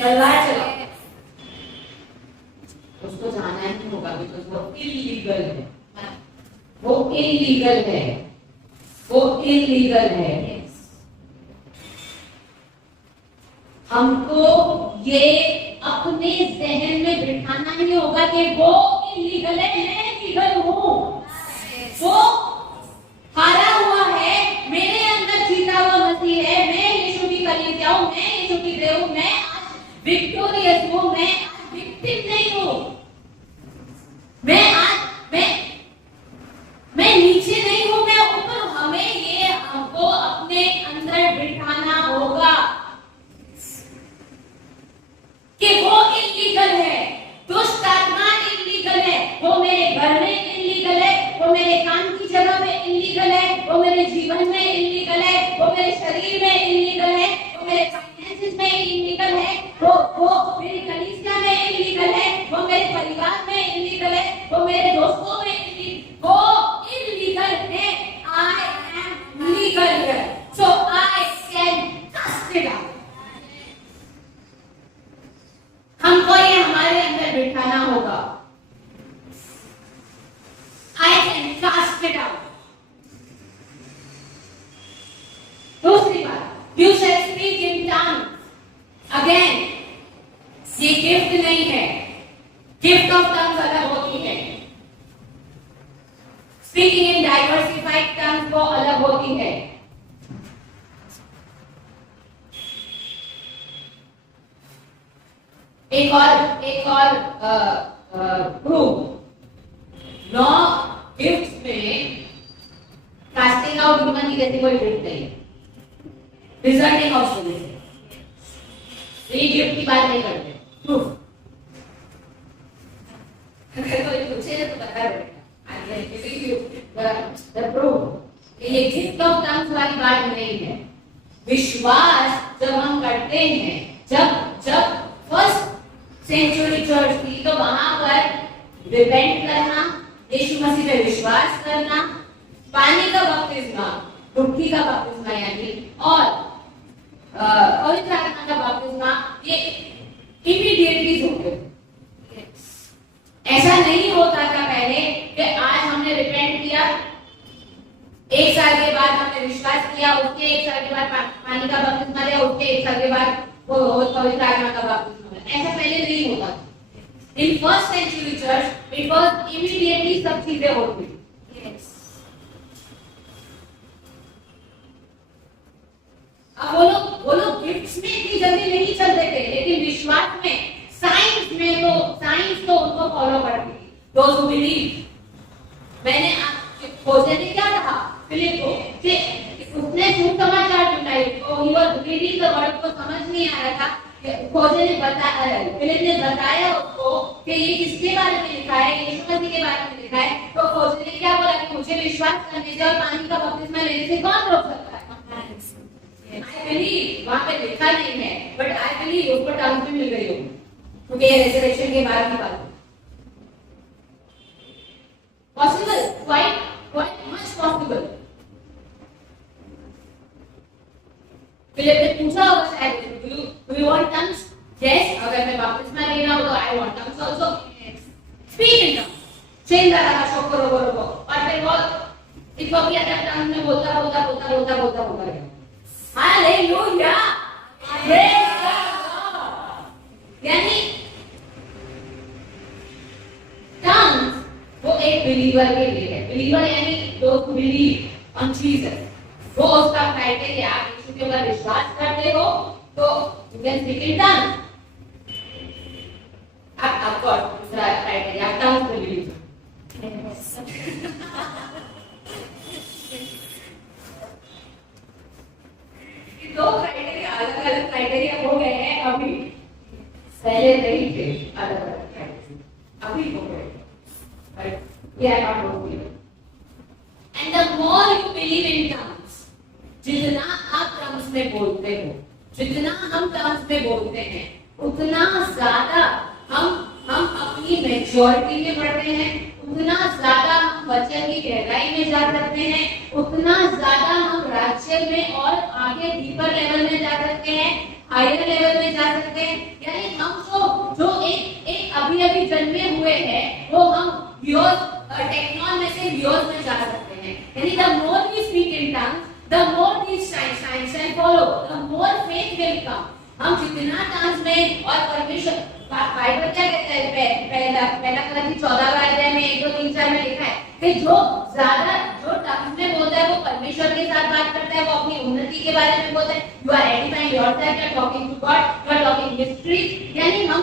तलवार चलाओ। उसको जाना नहीं होगा बिकॉज़ वो इलीगल है, वो इलीगल है, वो इलीगल है। हमको ये अपने जहन में बिठाना ही होगा कि वो इलीगल है, मैं लीगल हूँ। वो हारा हुआ है, मेरे अंदर जीता हुआ मसीह है, मैं यीशु की कलीसिया हूँ, मैं यीशु की देव हूँ, मैं आज विक्टोरियस हूँ, मैं आज विक्टिम नहीं हूँ, मैं नीचे नहीं हूँ, मैं ऊपर हूँ। हमें ये हमको अपने अंदर बिठाना होगा कि वो इलीगल है, दुष्ट आत्मा इलीगल है, वो मेरे घर में इलीगल है, वो मेरे काम की जगह में इलीगल है, वो मेरे जीवन में इलीगल है, वो मेरे शरीर में इलीगल है, वो मेरे फाइनेंसेस में इलीगल है, वो मेरी कलीसिया में इलीगल है, वो मेरे परिवार में इलीगल है, वो मेरे दोस्तों में वो इलीगल है। I am legal here, so I can cast it out. हमको ये हमारे अंदर बिठाना होगा। I can cast it out. दूसरी बात, you shall speak in tongues speaking in diversified terms वो अलग होती है। एक और प्रूफ नो गिफ्ट में कास्टिंग आउट ह्यूमन की जैसी कोई गिफ्ट नहीं, रिजल्टिंग ऑफ ये गिफ्ट की बात नहीं करते। प्रूफ अगर कोई पूछे तो बता देगा प्रूफ ये गिफ्ट ऑफ टर्म्स वाली बात नहीं है। विश्वास जब हम करते हैं, जब फर्स्ट सेंचुरी चर्च थी तो वहां पर रिपेंट करना, यीशु मसीह पे विश्वास करना, पानी का बपतिस्मा, डुबकी का बपतिस्मा यानी और पवित्र आत्मा का बपतिस्मा, ये इमीडिएटली होते। ऐसा नहीं होता था पहले कि आज हमने रिपेंट किया, एक साल के बाद हमने विश्वास किया, उसके एक साल के बाद पानी का बपतिस्मा लिया, उसके एक साल के बाद वो पवित्र आत्मा का बपतिस्मा लिया। ऐसा पहले नहीं होता था। In first century church it was immediately सब चीजें होती। अब वो लोग गिफ्ट्स में इतनी जल्दी नहीं चलते थे, लेकिन विश्वास में, साइंस तो उनको फॉलो करती थी। दोस्त हु बिलीव, मैंने खोजे ने क्या कहा फिलिप को कि उसने सुसमाचार सुनाई, तो he was reading the word, को समझ नहीं आ रहा था। खोजे ने बताया, फिलिप ने बताया उसको कि ये किसके बारे में लिखा है, यीशु मसीह के बारे में लिखा है। तो खोजे ने क्या बोला कि मुझे विश्वास करने से और पानी का बपतिस्मा लेने से कौन रोक सकता है? I believe, वहाँ पे लिखा नहीं है, but I believe उसको टर्म्स भी मिल गई हो, क्योंकि ये रेजरेक्शन के बाद की बात है। Possible, quite much possible। Philip ने पूछा होगा शायद, do you want tongues? Yes, अगर मैं बपतिस्मा लेना हो तो I want tongues also। Speak in tongues। Change रहा शोको रोको और फिर वो इथोपिया का टंग में बोलता गया। Hallelujah, praise God. यानी टंग्स वो एक बिलीवर के लिए है। बिलीवर यानी दोस्त हु बिलीव ऑन जीसस, वो उसका क्राइटेरिया। आप यीशु के ऊपर विश्वास करते हो तो you can speak in tongues. आपको दूसरा क्राइटेरिया टंग्स पे बिलीव। दो क्राइटेरिया, अलग अलग क्राइटेरिया हो गए हैं अभी, पहले नहीं थे अलग अलग क्राइटेरिया, अभी हो गए। बट ये नॉट होगी। And the more you believe in terms, जितना आप टर्म्स में बोलते हो, जितना हम टर्म्स में बोलते हैं, उतना ज्यादा हम अपनी मैच्योरिटी में बढ़ते हैं, उतना ज्यादा हम वचन की गहराई में जा सकते हैं, उतना ज्यादा हम राज्य में और आगे डीपर लेवल में जा सकते हैं, हायर लेवल में जा सकते हैं। यानी हम जो एक अभी जन्मे हुए हैं, वो हम टेक्नॉन में से व्यूअर्स में जा सकते हैं। यानी the more we speak in tongues, the more this science and follow, the more faith will come. हम जितना टंग्स में और परमेश्वर बाइबल क्या कहता है, पहला कलम 14 अध्याय में 1, 2, 3, 4 में लिखा है कि जो टंग्स में बोलता है वो परमेश्वर के साथ बात करता है, वो अपनी उन्नति के बारे में बोलता है। You are edifying yourself, you are talking to God, you are talking history. यानी हम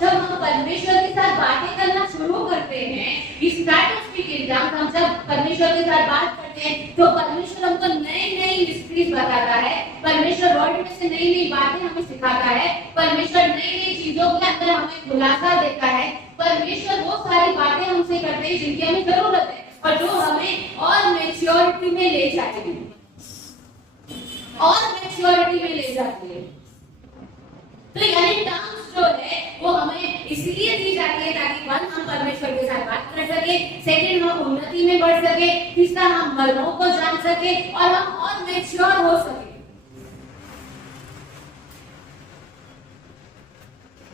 जब हम परमेश्वर के साथ बातें करना शुरू करते हैं, we start to speak in tongues. हम जब परमेश्वर के साथ बात करते हैं तो परमेश्वर हमको नई हिस्ट्रीज बताता है, परमेश्वर वर्ड में से नई बातें हमें सिखाता है, परमेश्वर नई चीजों के अंदर हमें खुलासा देता है। परमेश्वर वो सारी बातें हमसे करते हैं जिनकी हमें जरूरत है और जो हमें और मैच्योरिटी में ले जाती है, तो यानी टर्म्स जो है वो हमें इसलिए दी जाती है ताकि वन, हम परमेश्वर के साथ बात कर सके, सेकंड, हम उन्नति में बढ़ सके, तीसरा, हम मर्मों को जान सके और हम और मैच्योर हो सके।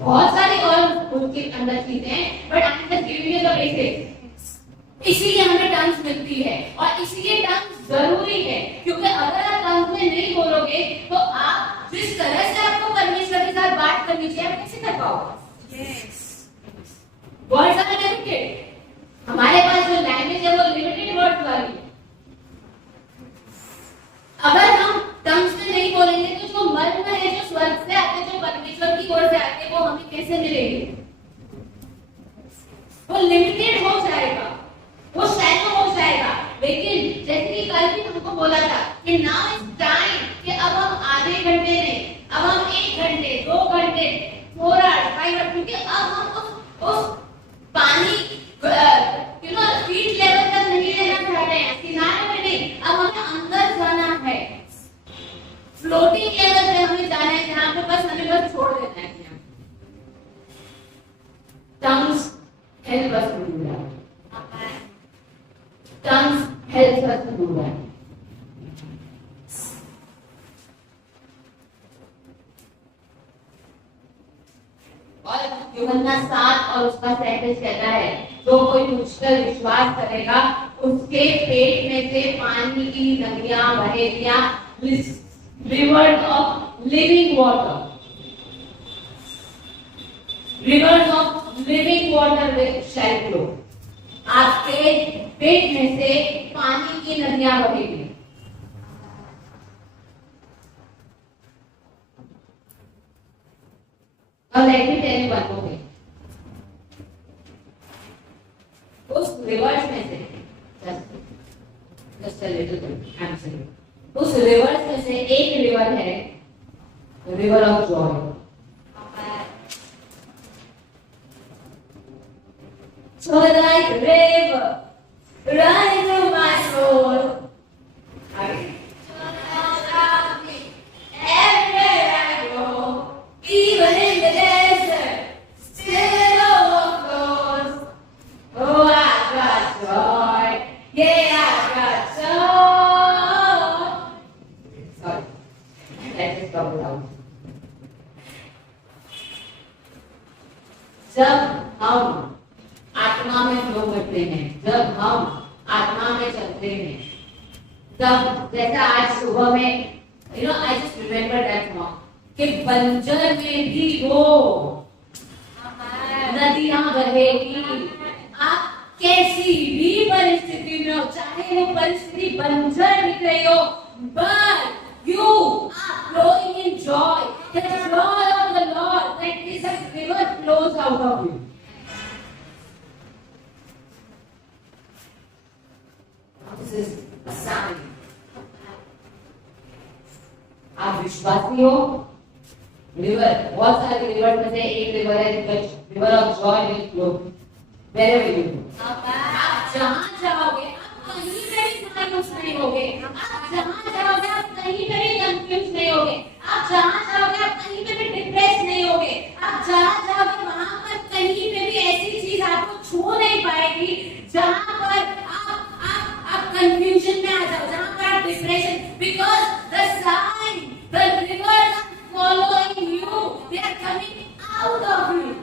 बहुत सारे और उनके अंदर चीजें हैं, but I am just giving you the basics. इसीलिए हमें टर्म्स मिलती है और इसीलिए टर्म्स जरूरी है, क्योंकि अगर आप टर्म्स में नहीं बोलोगे तो आप जिस तरह से आपको परमेश्वर के साथ बात करनी चाहिए, आप कैसे कर पाओगे? वर्ड्स आर लिमिटेड, हमारे पास जो लैंग्वेज है वो लिमिटेड polluted हो जाएगा, वो शैलो हो जाएगा। लेकिन जैसे कि कल भी हमको बोला था कि now it's time कि अब हम आधे घंटे नहीं, अब हम 1 घंटे 2 घंटे 4 hours 5 hours, क्योंकि अब हम उस पानी फीट लेवल तक नहीं लेना चाह रहे हैं, किनारे में नहीं, अब हमें अंदर जाना है, फ्लोटिंग लेवल पे हमें जाना है, जहाँ पे बस हमें बस छोड़ देना है। Tongues help us to do that. Tongues help us to do that. और यूहन्ना 7 और उसका 37 कहता है, जो कोई मुझ पर विश्वास करेगा उसके पेट में से पानी की नदियां बहेगियां, rivers of living water, rivers of living water shall flow. आपके पेट में से पानी की नदियां बहेगी। Now let me tell you one more thing. उस रिवर्स में से just a little bit, I'm sorry. उस रिवर्स में से एक रिवर है, river of Joy. So like a river running through my soul, everywhere I go, even in the desert, still it overflows. Oh, I've got joy, yeah, I've got joy. Sorry, let's just stop it out. जब हम आत्मा में flow करते हैं, जब हम आत्मा में चलते हैं, तब जैसा आज सुबह में I just remember that song कि बंजर में भी वो नदियां बहेगी। आप कैसी भी परिस्थिति में हो, चाहे वो परिस्थिति बंजर दिख रही हो, but you are flowing in joy. The joy of the Lord, that is a river flows out of you. This is a sign. आप विश्वासी हो? रिवर, बहुत सारे रिवर में से एक रिवर है, river of Joy will flow wherever you go. आप जहाँ जाओगे, आप कहीं पे भी कंफ्यूज नहीं होगे। आप जहाँ जाओगे, आप कहीं पे भी कंफ्यूज नहीं होगे। आप जहाँ जाओगे, आप कहीं पे भी डिप्रेस नहीं होगे। आप जहाँ जाओगे, वहाँ पर कहीं पे भी ऐसी चीज आपको छू नहीं पाएगी जहाँ पर आप कंफ्यूजन में आ जाओ, जहाँ पर आप depression, because the sign, the rivers are following you, they are coming out of you.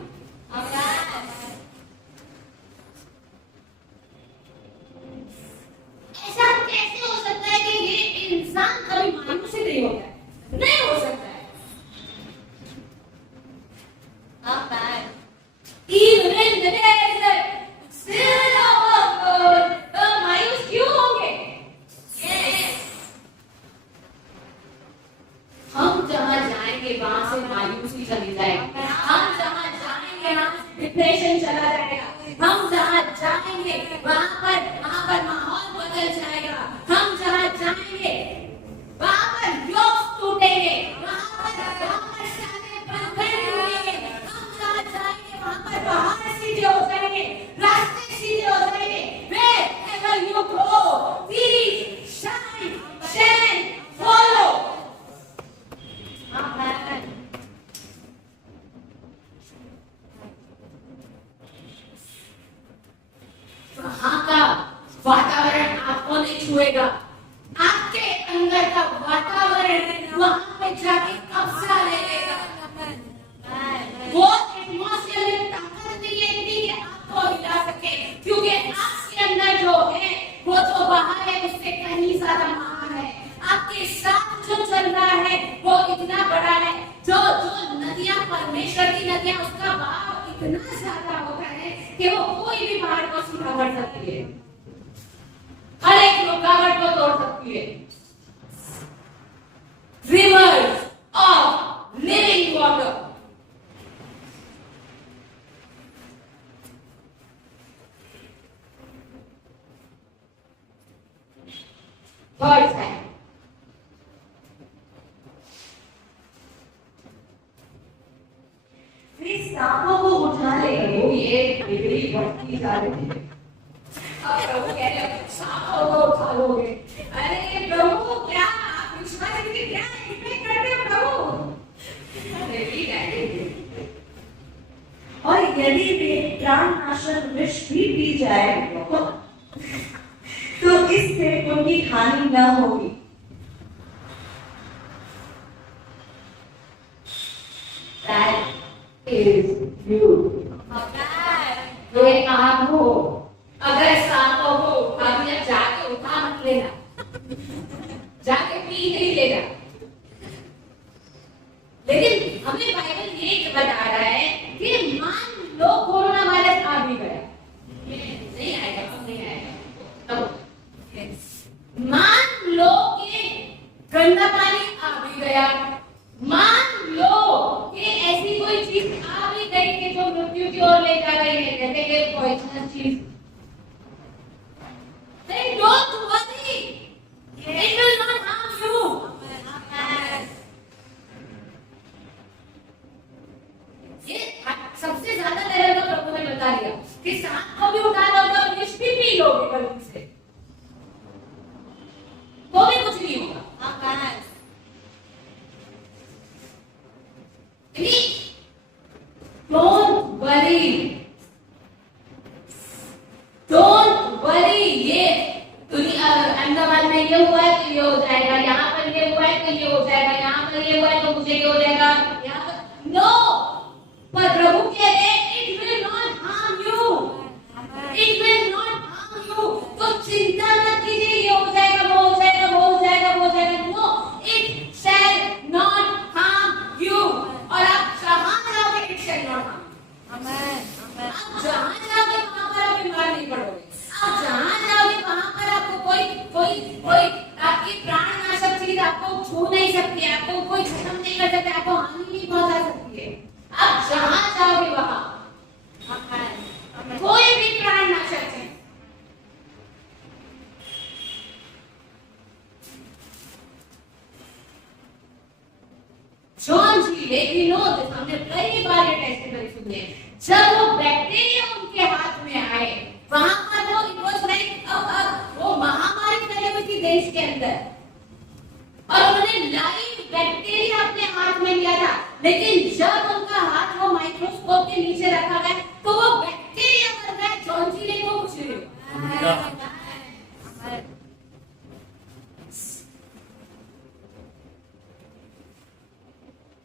ऐसा कैसे हो सकता है कि ये इंसान कभी मायूस ही नहीं होता है? नहीं हो सकता है। Even in the desert, still overflows. तो मायूस क्यों होंगे? हम जहाँ जाएंगे वहां से मायूसी चली जाएगी। हम जहाँ जाएंगे वहां डिप्रेशन चला जाएगा। हम जहाँ जाएंगे वहां पर माहौल बदल जाएगा। हम जहाँ जाएंगे वहां पर योग टूटेंगे, वहां पर सारे बंधन टूटेंगे। हम जहाँ जाएंगे वहां पर पहाड़ सीधे हो जाएंगे, रास्ते सीधे हो जाएंगे। Wherever you go, peace, shine, shine, follow. वहां का वातावरण आपको नहीं छुएगा। आपके अंदर का वातावरण वहां पे जाके कब्जा ले लेगा। वो एटमॉस्फेयर में ताकत नहीं है इतनी कि आपको हिला सके, क्योंकि आपके अंदर जो है वो जो बाहर है उससे कहीं ज्यादा महान है। आपके साथ जो चल रहा है वो इतना बड़ा है। जो नदियां, परमेश्वर की नदियां, उसका बहाव इतना ज्यादा होता है कि वो कोई भी पहाड़ को सीधा कर सकती है, हर एक रुकावट को तोड़ सकती है। Rivers of living water. Third sign वे सांपों को उठा ले प्रभु ये डिग्री बढ़ती जा रही है। अब प्रभु कह रहे हैं सांपों को उठा लोगे। अरे प्रभु क्या आप विश्वास करके क्या एक्सपेक्ट करते हो प्रभु? अरे ठीक है। और यदि वे प्राणनाशक विष भी पी जाए तो इससे उनकी हानि न होगी। That is you. ये आप हो। अगर सांपों को उठा दिया जाके उठा मत लेना, जाके पी नहीं लेना। लेकिन हमें बाइबल ये बता रहा है कि मान लो कोरोना वायरस आ भी गया, नहीं आएगा, अब नहीं आएगा, अब मान लो कि गंदा पानी आ भी गया, मान लो कि ऐसी कोई चीज आ भी गई कि जो मृत्यु की ओर ले जा रही है, जैसे कि पॉइजनस चीज, then don't worry, it will not harm you. ये सबसे ज्यादा लेवल का प्रभु ने बता दिया कि सांप को भी उठा लोगे और विष भी पी लोगे गलती से, तो भी कुछ नहीं होगा। Don't worry, don't worry। ये दुनिया अहमदाबाद में ये हुआ है तो ये हो जाएगा, यहाँ पर ये हुआ है तो ये हो जाएगा, यहाँ पर ये हुआ है तो मुझे ये हो जाएगा, यहाँ पर नो। पर प्रभु कह रहे it will not harm you, it will not harm you. तो चिंता मत कीजिए ये हो जाएगा, वो हो जाएगा, वो हो जाएगा, वो हो जाएगा। No, it shall not harm you. और आप जहां जाओगे इट शैल नॉट हार्म। आप जहां जाओगे वहां पर आप बीमार नहीं पड़ोगे। आप जहां जाओगे वहां पर आपको कोई कोई कोई आपकी प्राणनाशक चीज आपको छू नहीं सकती, आपको कोई खत्म नहीं कर सकता, आपको हानि नहीं पहुंचा सकती है। आप जहां जाओगे वहां कोई भी प्राणनाशक चीज, जॉन जी लेकिन हमने कई बार ये टेस्टिमनी सुनी है, जब वो बैक्टीरिया उनके हाथ में आए वहां पर वो इट वाज लाइक वो महामारी फैली हुई थी देश के अंदर और उन्होंने लाइव बैक्टीरिया अपने हाथ में लिया था। लेकिन जब उनका हाथ वो माइक्रोस्कोप के नीचे रखा गया तो वो बैक्टीरिया मर गया। जॉन जी ने वो कुछ नहीं।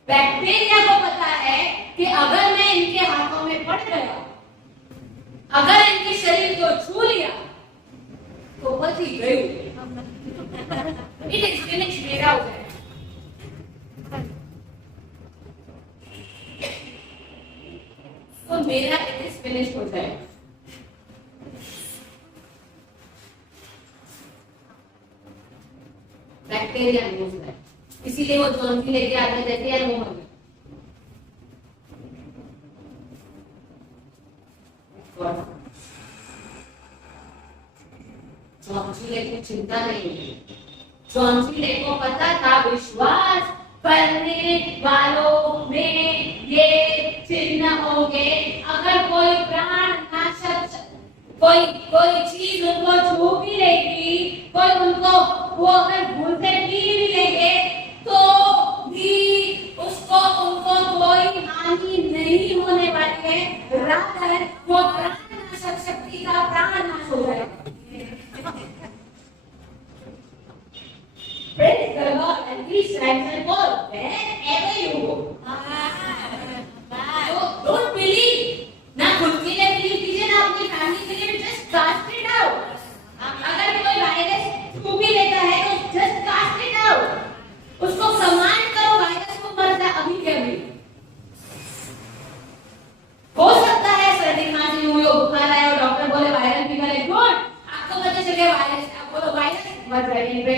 बैक्टीरिया को पता है कि अगर मैं इनके हाथों में पड़ गया, अगर इनके शरीर को छू लिया तो बच ही गई, इट इज फिनिश, मेरा हो जाएगा। तो मेरा इट इज फिनिश हो जाएगा। बैक्टीरिया न्यूज है, इसीलिए वो जॉन की लेके आते जैसे यार वो मर गया। जॉन्सीले की चिंता नहीं हुई। जॉन्सीले को पता था विश्वास करने वालों में ये चिन्ह होंगे। अगर कोई प्राण नाशक कोई चीज उनको छू भी लेगी, कोई उनको वो अगर भूल से पी भी लेंगे तो भी उसको उनको कोई हानि नहीं होने वाली है। रात वो प्राण नाशक शक्ति का प्राण नाश हो जाएगा। Praise the Lord and be thankful for wherever you go. So don't believe. ना खुद के लिए believe कीजिए, ना अपनी फैमिली के लिए, just cast it out. अगर कोई वायरस छू भी लेता है तो just cast it out. उसको कमांड करो वायरस को मर जा अभी के अभी। हो सकता है सर्दी खांसी हुई हो, बुखार आया और डॉक्टर बोले वायरल फीवर है, गुड, आपको पता चल गया वायरस, आप बोलो वायरस मर जाएगी पे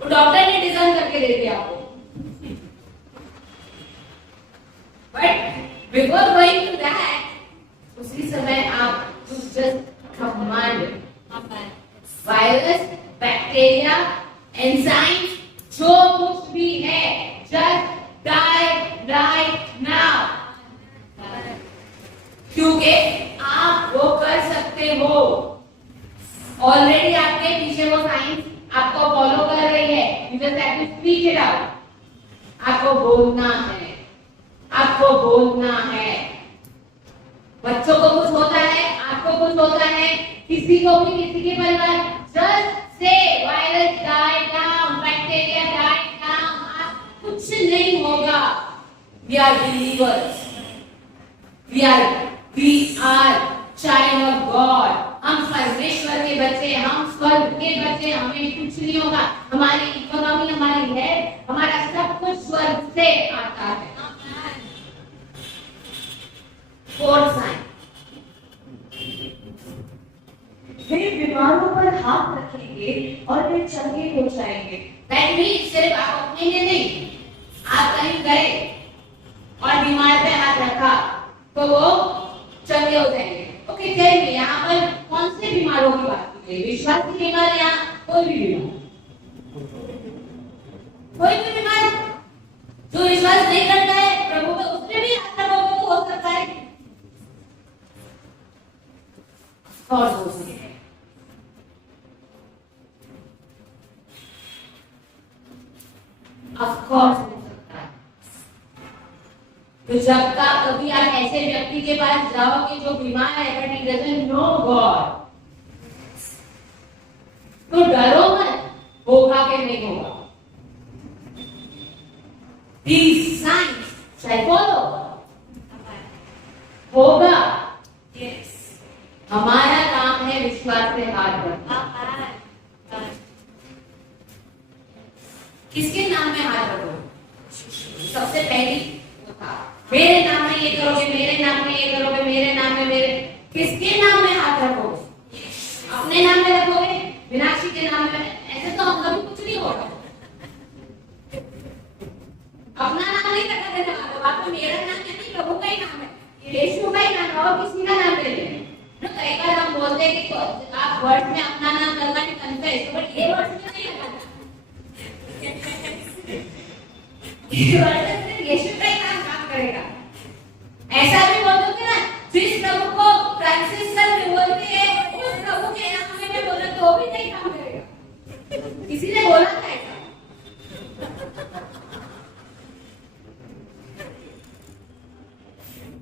तो डॉक्टर ने डिजाइन करके दे दिया आपको। But before going to that उसी समय आप जस्ट कमांड वायरस ओके, आप वो कर सकते हो। ऑलरेडी आपके पीछे वो साइंस आपको फॉलो कर रही है। You just have to speak it out. आपको बोलना है, आपको बोलना है। बच्चों को कुछ होता है, आपको कुछ होता है, किसी को भी, किसी के परिवार, just say virus die down, bacteria die down, कुछ नहीं होगा। We are believers, we are child of God. हम परमेश्वर के बच्चे, हम स्वर्ग के बच्चे, हमें कुछ नहीं होगा। हमारी इकोनॉमी हमारी है, हमारा सब कुछ स्वर्ग से आता है। फोर्थ साइन, वे बीमारों पर हाथ रखेंगे और वे चंगे हो जाएंगे। दैट मीन्स सिर्फ आप अपने लिए नहीं, आप कहीं गए और बीमार पे हाथ रखा तो वो चंगे हो जाएंगे। ओके, चलिए यहाँ पर कौन से बीमारों की बात की गई? विश्वास की बीमार या कोई भी बीमार? कोई भी बीमार जो विश्वास नहीं करता है प्रभु पे, उसमें भी आपका प्रभु हो सकता है और हो सकता है। ऑफ कोर्स हो सकता है। तो जब तक कभी आप ऐसे व्यक्ति के पास जाओगे जो बीमार है, but he doesn't know God, तो डरो मत, होगा कि नहीं होगा। These signs shall follow, होगा। Yes. हमारा काम है विश्वास से हाथ रखना। किसके नाम में हाथ रखो? सबसे पहली मेरे नाम में ये करोगे, मेरे नाम में ये करोगे, मेरे नाम में, मेरे, किसके नाम में हाथ रखोगे? अपने नाम में रखोगे, विनाशी के नाम में? ऐसे तो हम कभी कुछ नहीं होगा। अपना नाम नहीं रखा देने वाला, बात में मेरा नाम नहीं, प्रभु का ही नाम है, यीशु का ही नाम है, और किसी का नाम ले लें। तो कई बार हम बोलते हैं कि तो आप वर्ड में अपना नाम लगाने कन्फेस, बट ये वर्ड में नहीं लगाना। ये वर्ड में सिर्फ यीशु का ही नाम काम करेगा। ऐसा भी बोल दोगे ना, जिस प्रभु को फ्रांसिस सर में बोलते हैं, उस प्रभु के नाम में बोले तो भी नहीं काम करेगा। किसी ने बोला था ऐसा?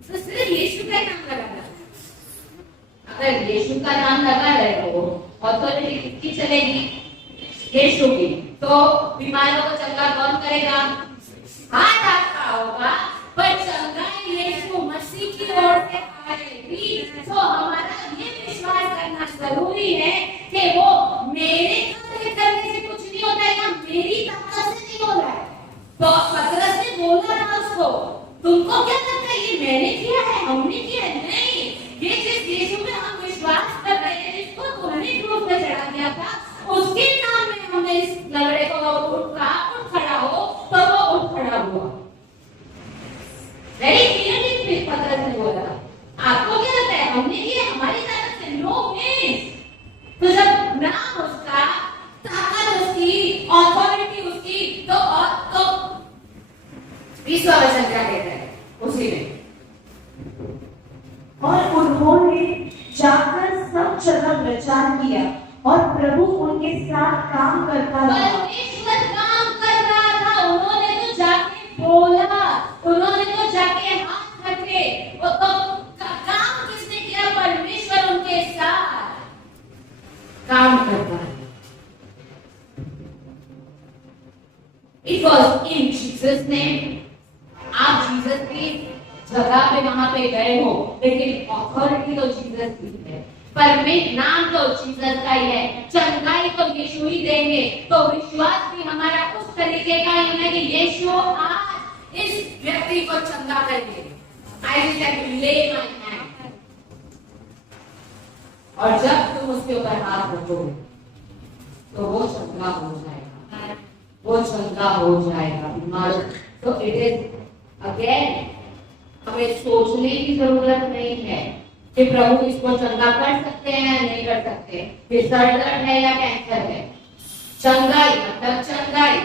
तो सिर्फ यीशु का नाम लगाना। अगर यीशु का नाम लगा रहे हो, ऑथोरिटी किसकी चलेगी? यीशु की। तो बीमारों को चंगा कौन करेगा? हाथ आपका होगा, पर चंगाई यीशु मसीह की ओर से आएगी। तो हमारा ये विश्वास करना जरूरी है कि वो मेरे करने से कुछ नहीं होता है, या मेरी ताकत से नहीं हो रहा है। तो पतरस ने बोला ना उसको, तुमको क्या लगता है ये मैंने किया है, हमने किया है? नहीं, ये जिस यीशु में हम विश्वास कर रहे हैं, जिसको तुमने क्रूस पे चढ़ा दिया था, उसके नाम में हमने इस लंगड़े को उठ खड़ा हो, तो वो उठ खड़ा हुआ। वेरी क्लियरली पतरस ने बोला। आपको क्या लगता है हमने किया हमारी ताकत से? नो वे। तो जब नाम उसका, ताकत उसकी, ऑथोरिटी उसकी, तो विश्व वचन क्या कहता है उसी में? और उन्होंने जाकर सब जगह प्रचार किया और प्रभु उनके साथ काम करता रहा। परमेश्वर काम कर रहा था। उन्होंने तो जाके बोला, उन्होंने तो जाके हाथ रखे, वो तो काम किसने किया? परमेश्वर उनके साथ काम करता है। It was in Jesus' name. आप जीसस की जगह पे वहां पे गए हो, लेकिन ऑथोरिटी तो जीसस की है, परमेश्वर नाम तो जीसस का ही है, चंगाई तो यीशु ही देंगे। तो विश्वास भी हमारा उस तरीके का है कि यीशु आज इस व्यक्ति को चंगा करेंगे। I will lay my hand, और जब तुम उसके ऊपर हाथ रखोगे तो वो चंगा हो जाएगा, वो चंगा हो जाएगा बीमार। तो इट इज अगेन, हमें सोचने की जरूरत नहीं है कि प्रभु इसको चंगा कर सकते हैं या नहीं कर सकते, ये सर दर्द है या कैंसर है। चंगाई मतलब चंगाई,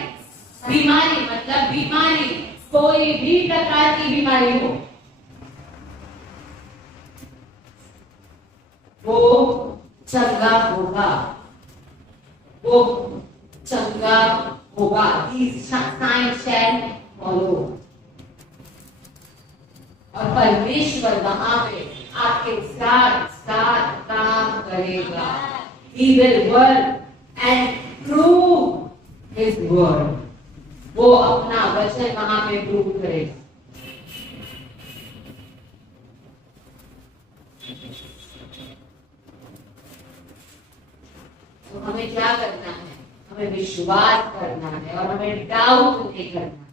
बीमारी मतलब बीमारी, कोई भी प्रकार की बीमारी हो, वो चंगा होगा, वो चंगा होगा। These signs shall follow। और परमेश्वर वहां पे आपके साथ साथ काम करेगा। He will work and prove his word। वो अपना वचन वहां पे प्रूव करेगा। तो हमें क्या करना है? हमें विश्वास करना है और हमें डाउट नहीं करना है।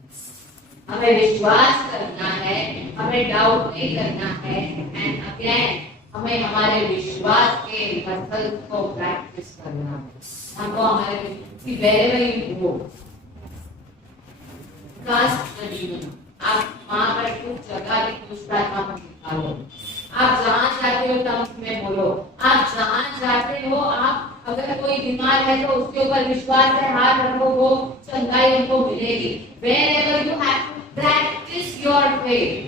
हमें विश्वास करना है, हमें डाउट नहीं करना है। एंड अगेन हमें हमारे विश्वास के मसल को प्रैक्टिस करना है। हमको हमारे wherever you go, आप वहां पर कुछ जगह की कुछ प्रार्थना मत निकालो। आप जहाँ जाते हो तब में बोलो। आप जहाँ जाते हो, आप अगर कोई बीमार है तो उसके ऊपर विश्वास है, हाथ रखो, वो चंगाई उनको मिलेगी। Wherever you have to practice your faith।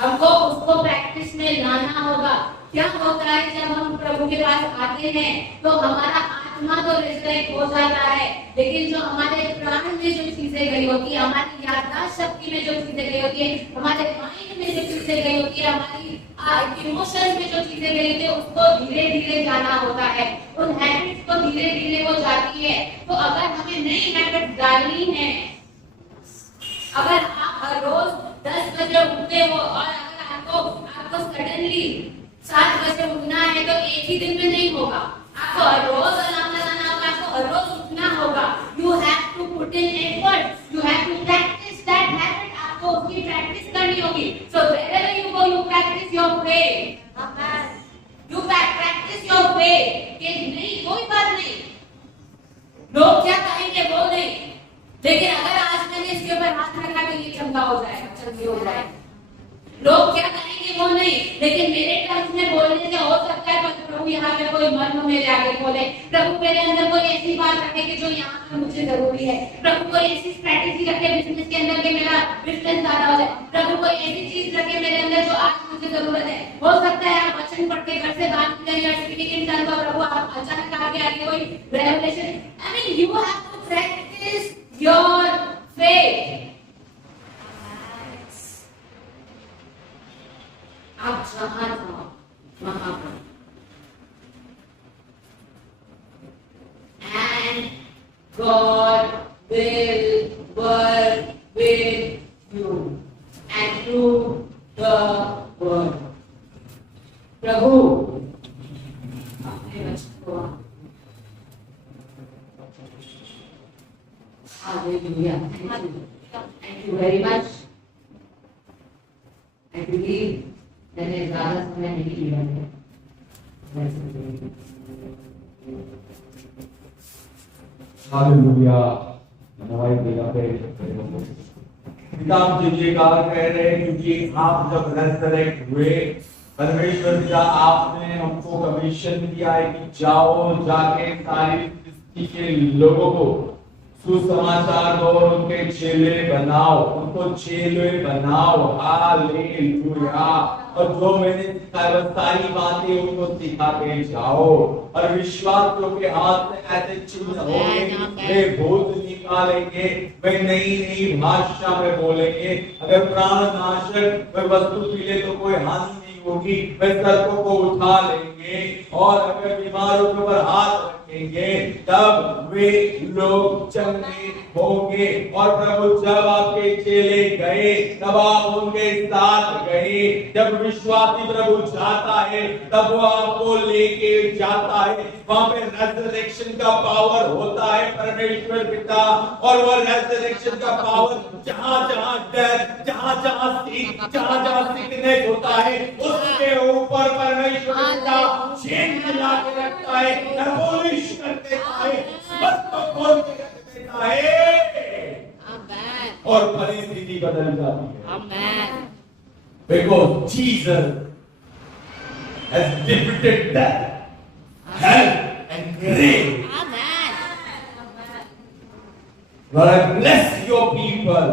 हमको उसको प्रैक्टिस में लाना होगा। क्या होता है जब हम प्रभु के पास आते हैं तो हमारा आत्मा तो रिजरेक्ट हो जाता है, लेकिन जो हमारे प्राण में जो चीजें गई होती है, हमारी याददाश्त शक्ति में जो चीजें गई होती है, हमारे माइंड में जो चीजें गई होती है, हमारी इमोशंस में जो चीजें गई होती है, उसको धीरे धीरे जाना होता है। उन हैबिट्स को धीरे धीरे वो जाती है। तो अगर हमें नई हैबिट डालनी है, अगर आप हर रोज 10 बजे उठते हो और अगर आपको सडनली 7 बजे उठना है तो एक ही दिन में नहीं होगा। आपको हर रोज अलार्म लगाना होगा, आपको हर रोज उठना होगा। You have to put in effort, you have to practise that habit. आपको उसकी प्रैक्टिस करनी होगी। So wherever you go, you practise your faith. You practise your faith. कि नहीं, कोई बात नहीं, लोग क्या कहेंगे वो नहीं, लेकिन अगर आज मैंने इसके ऊपर हाथ रखा तो ये चंगा हो जाएगा, चंगी हो जाएगा। लोग क्या कहेंगे वो नहीं, लेकिन मेरे टर्म्स में बोलने से हो सकता है प्रभु यहाँ पे कोई मर्म मेरे आगे खोले, प्रभु मेरे अंदर कोई ऐसी बात रखे कि जो यहाँ पे मुझे जरूरी है, प्रभु कोई ऐसी स्ट्रेटेजी रखे बिजनेस के अंदर कि मेरा बिजनेस ज्यादा हो जाए, प्रभु कोई ऐसी चीज रखे मेरे अंदर जो आज मुझे जरूरत है। हो सकता है आप वचन पढ़ के घर से बात करें, स्पीकिंग इन टर्म्स ऑफ प्रभु आप अचानक आगे आगे कोई revelation. I mean you have to practise your faith. आप जहां जाओ वहां पर and God will work with you and through the word। प्रभु अपने वचन को Hallelujah। Thank you very much। I believe मैंने ज्यादा समय नहीं लिया है। हालेलुया। हमारे पिता मुझे ये कहा कह रहे हैं क्योंकि आप जब रेसरेक्ट हुए, परमेश्वर पिता आपने हमको कमीशन दिया है कि जाओ जाके सारी सृष्टि के लोगों को सुसमाचार दो और उनके चेले बनाओ, उनको चेले बनाओ। हालेलुया। और जो मैंने सिखाया वो सारी बातें उनको सिखा के जाओ और विश्वासियों के हाथ में ऐसे चिन्ह होंगे, वे भूत निकालेंगे, वे नई नई भाषा में बोलेंगे। अगर प्राण नाशक वे वस्तु मिले तो कोई हानि नहीं होगी, वे सड़कों को उठा लेंगे और अगर बीमारों के ऊपर हाथ रखेंगे तब वे लोग चंगे होंगे। और प्रभु जब आपके चेले गए तब आप उनके साथ गए। जब विश्वासी प्रभु जाता है तब वो आपको लेके जाता है। वहां पे रेजरेक्शन का पावर होता है परमेश्वर पिता, और वो रेजरेक्शन का पावर जहां जहां डेथ, जहां जहां सिकनेस होता है उसके ऊपर परमेश्वर पिता चेन लगा के रखता है, एबॉलिश कर देता है, बस को खोल के रख देता है और परिस्थिति बदल जाती है। आमेन। Because Jesus has defeated death, hell and grave। Lord, I bless your people।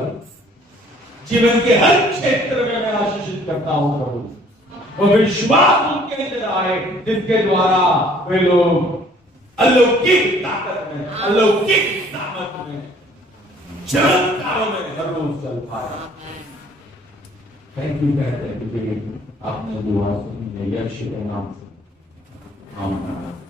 जीवन के हर क्षेत्र में मैं आशीषित करता हूं प्रभु। वो विश्वास उनके अंदर आए जिसके द्वारा वे लोग अलौकिक ताकत में, अलौकिक सामर्थ में, चमत्कारों में हर रोज चल पाए। थैंक यू कहते हैं क्योंकि आपने दुआ सुनी है यीशु के नाम से। आमीन।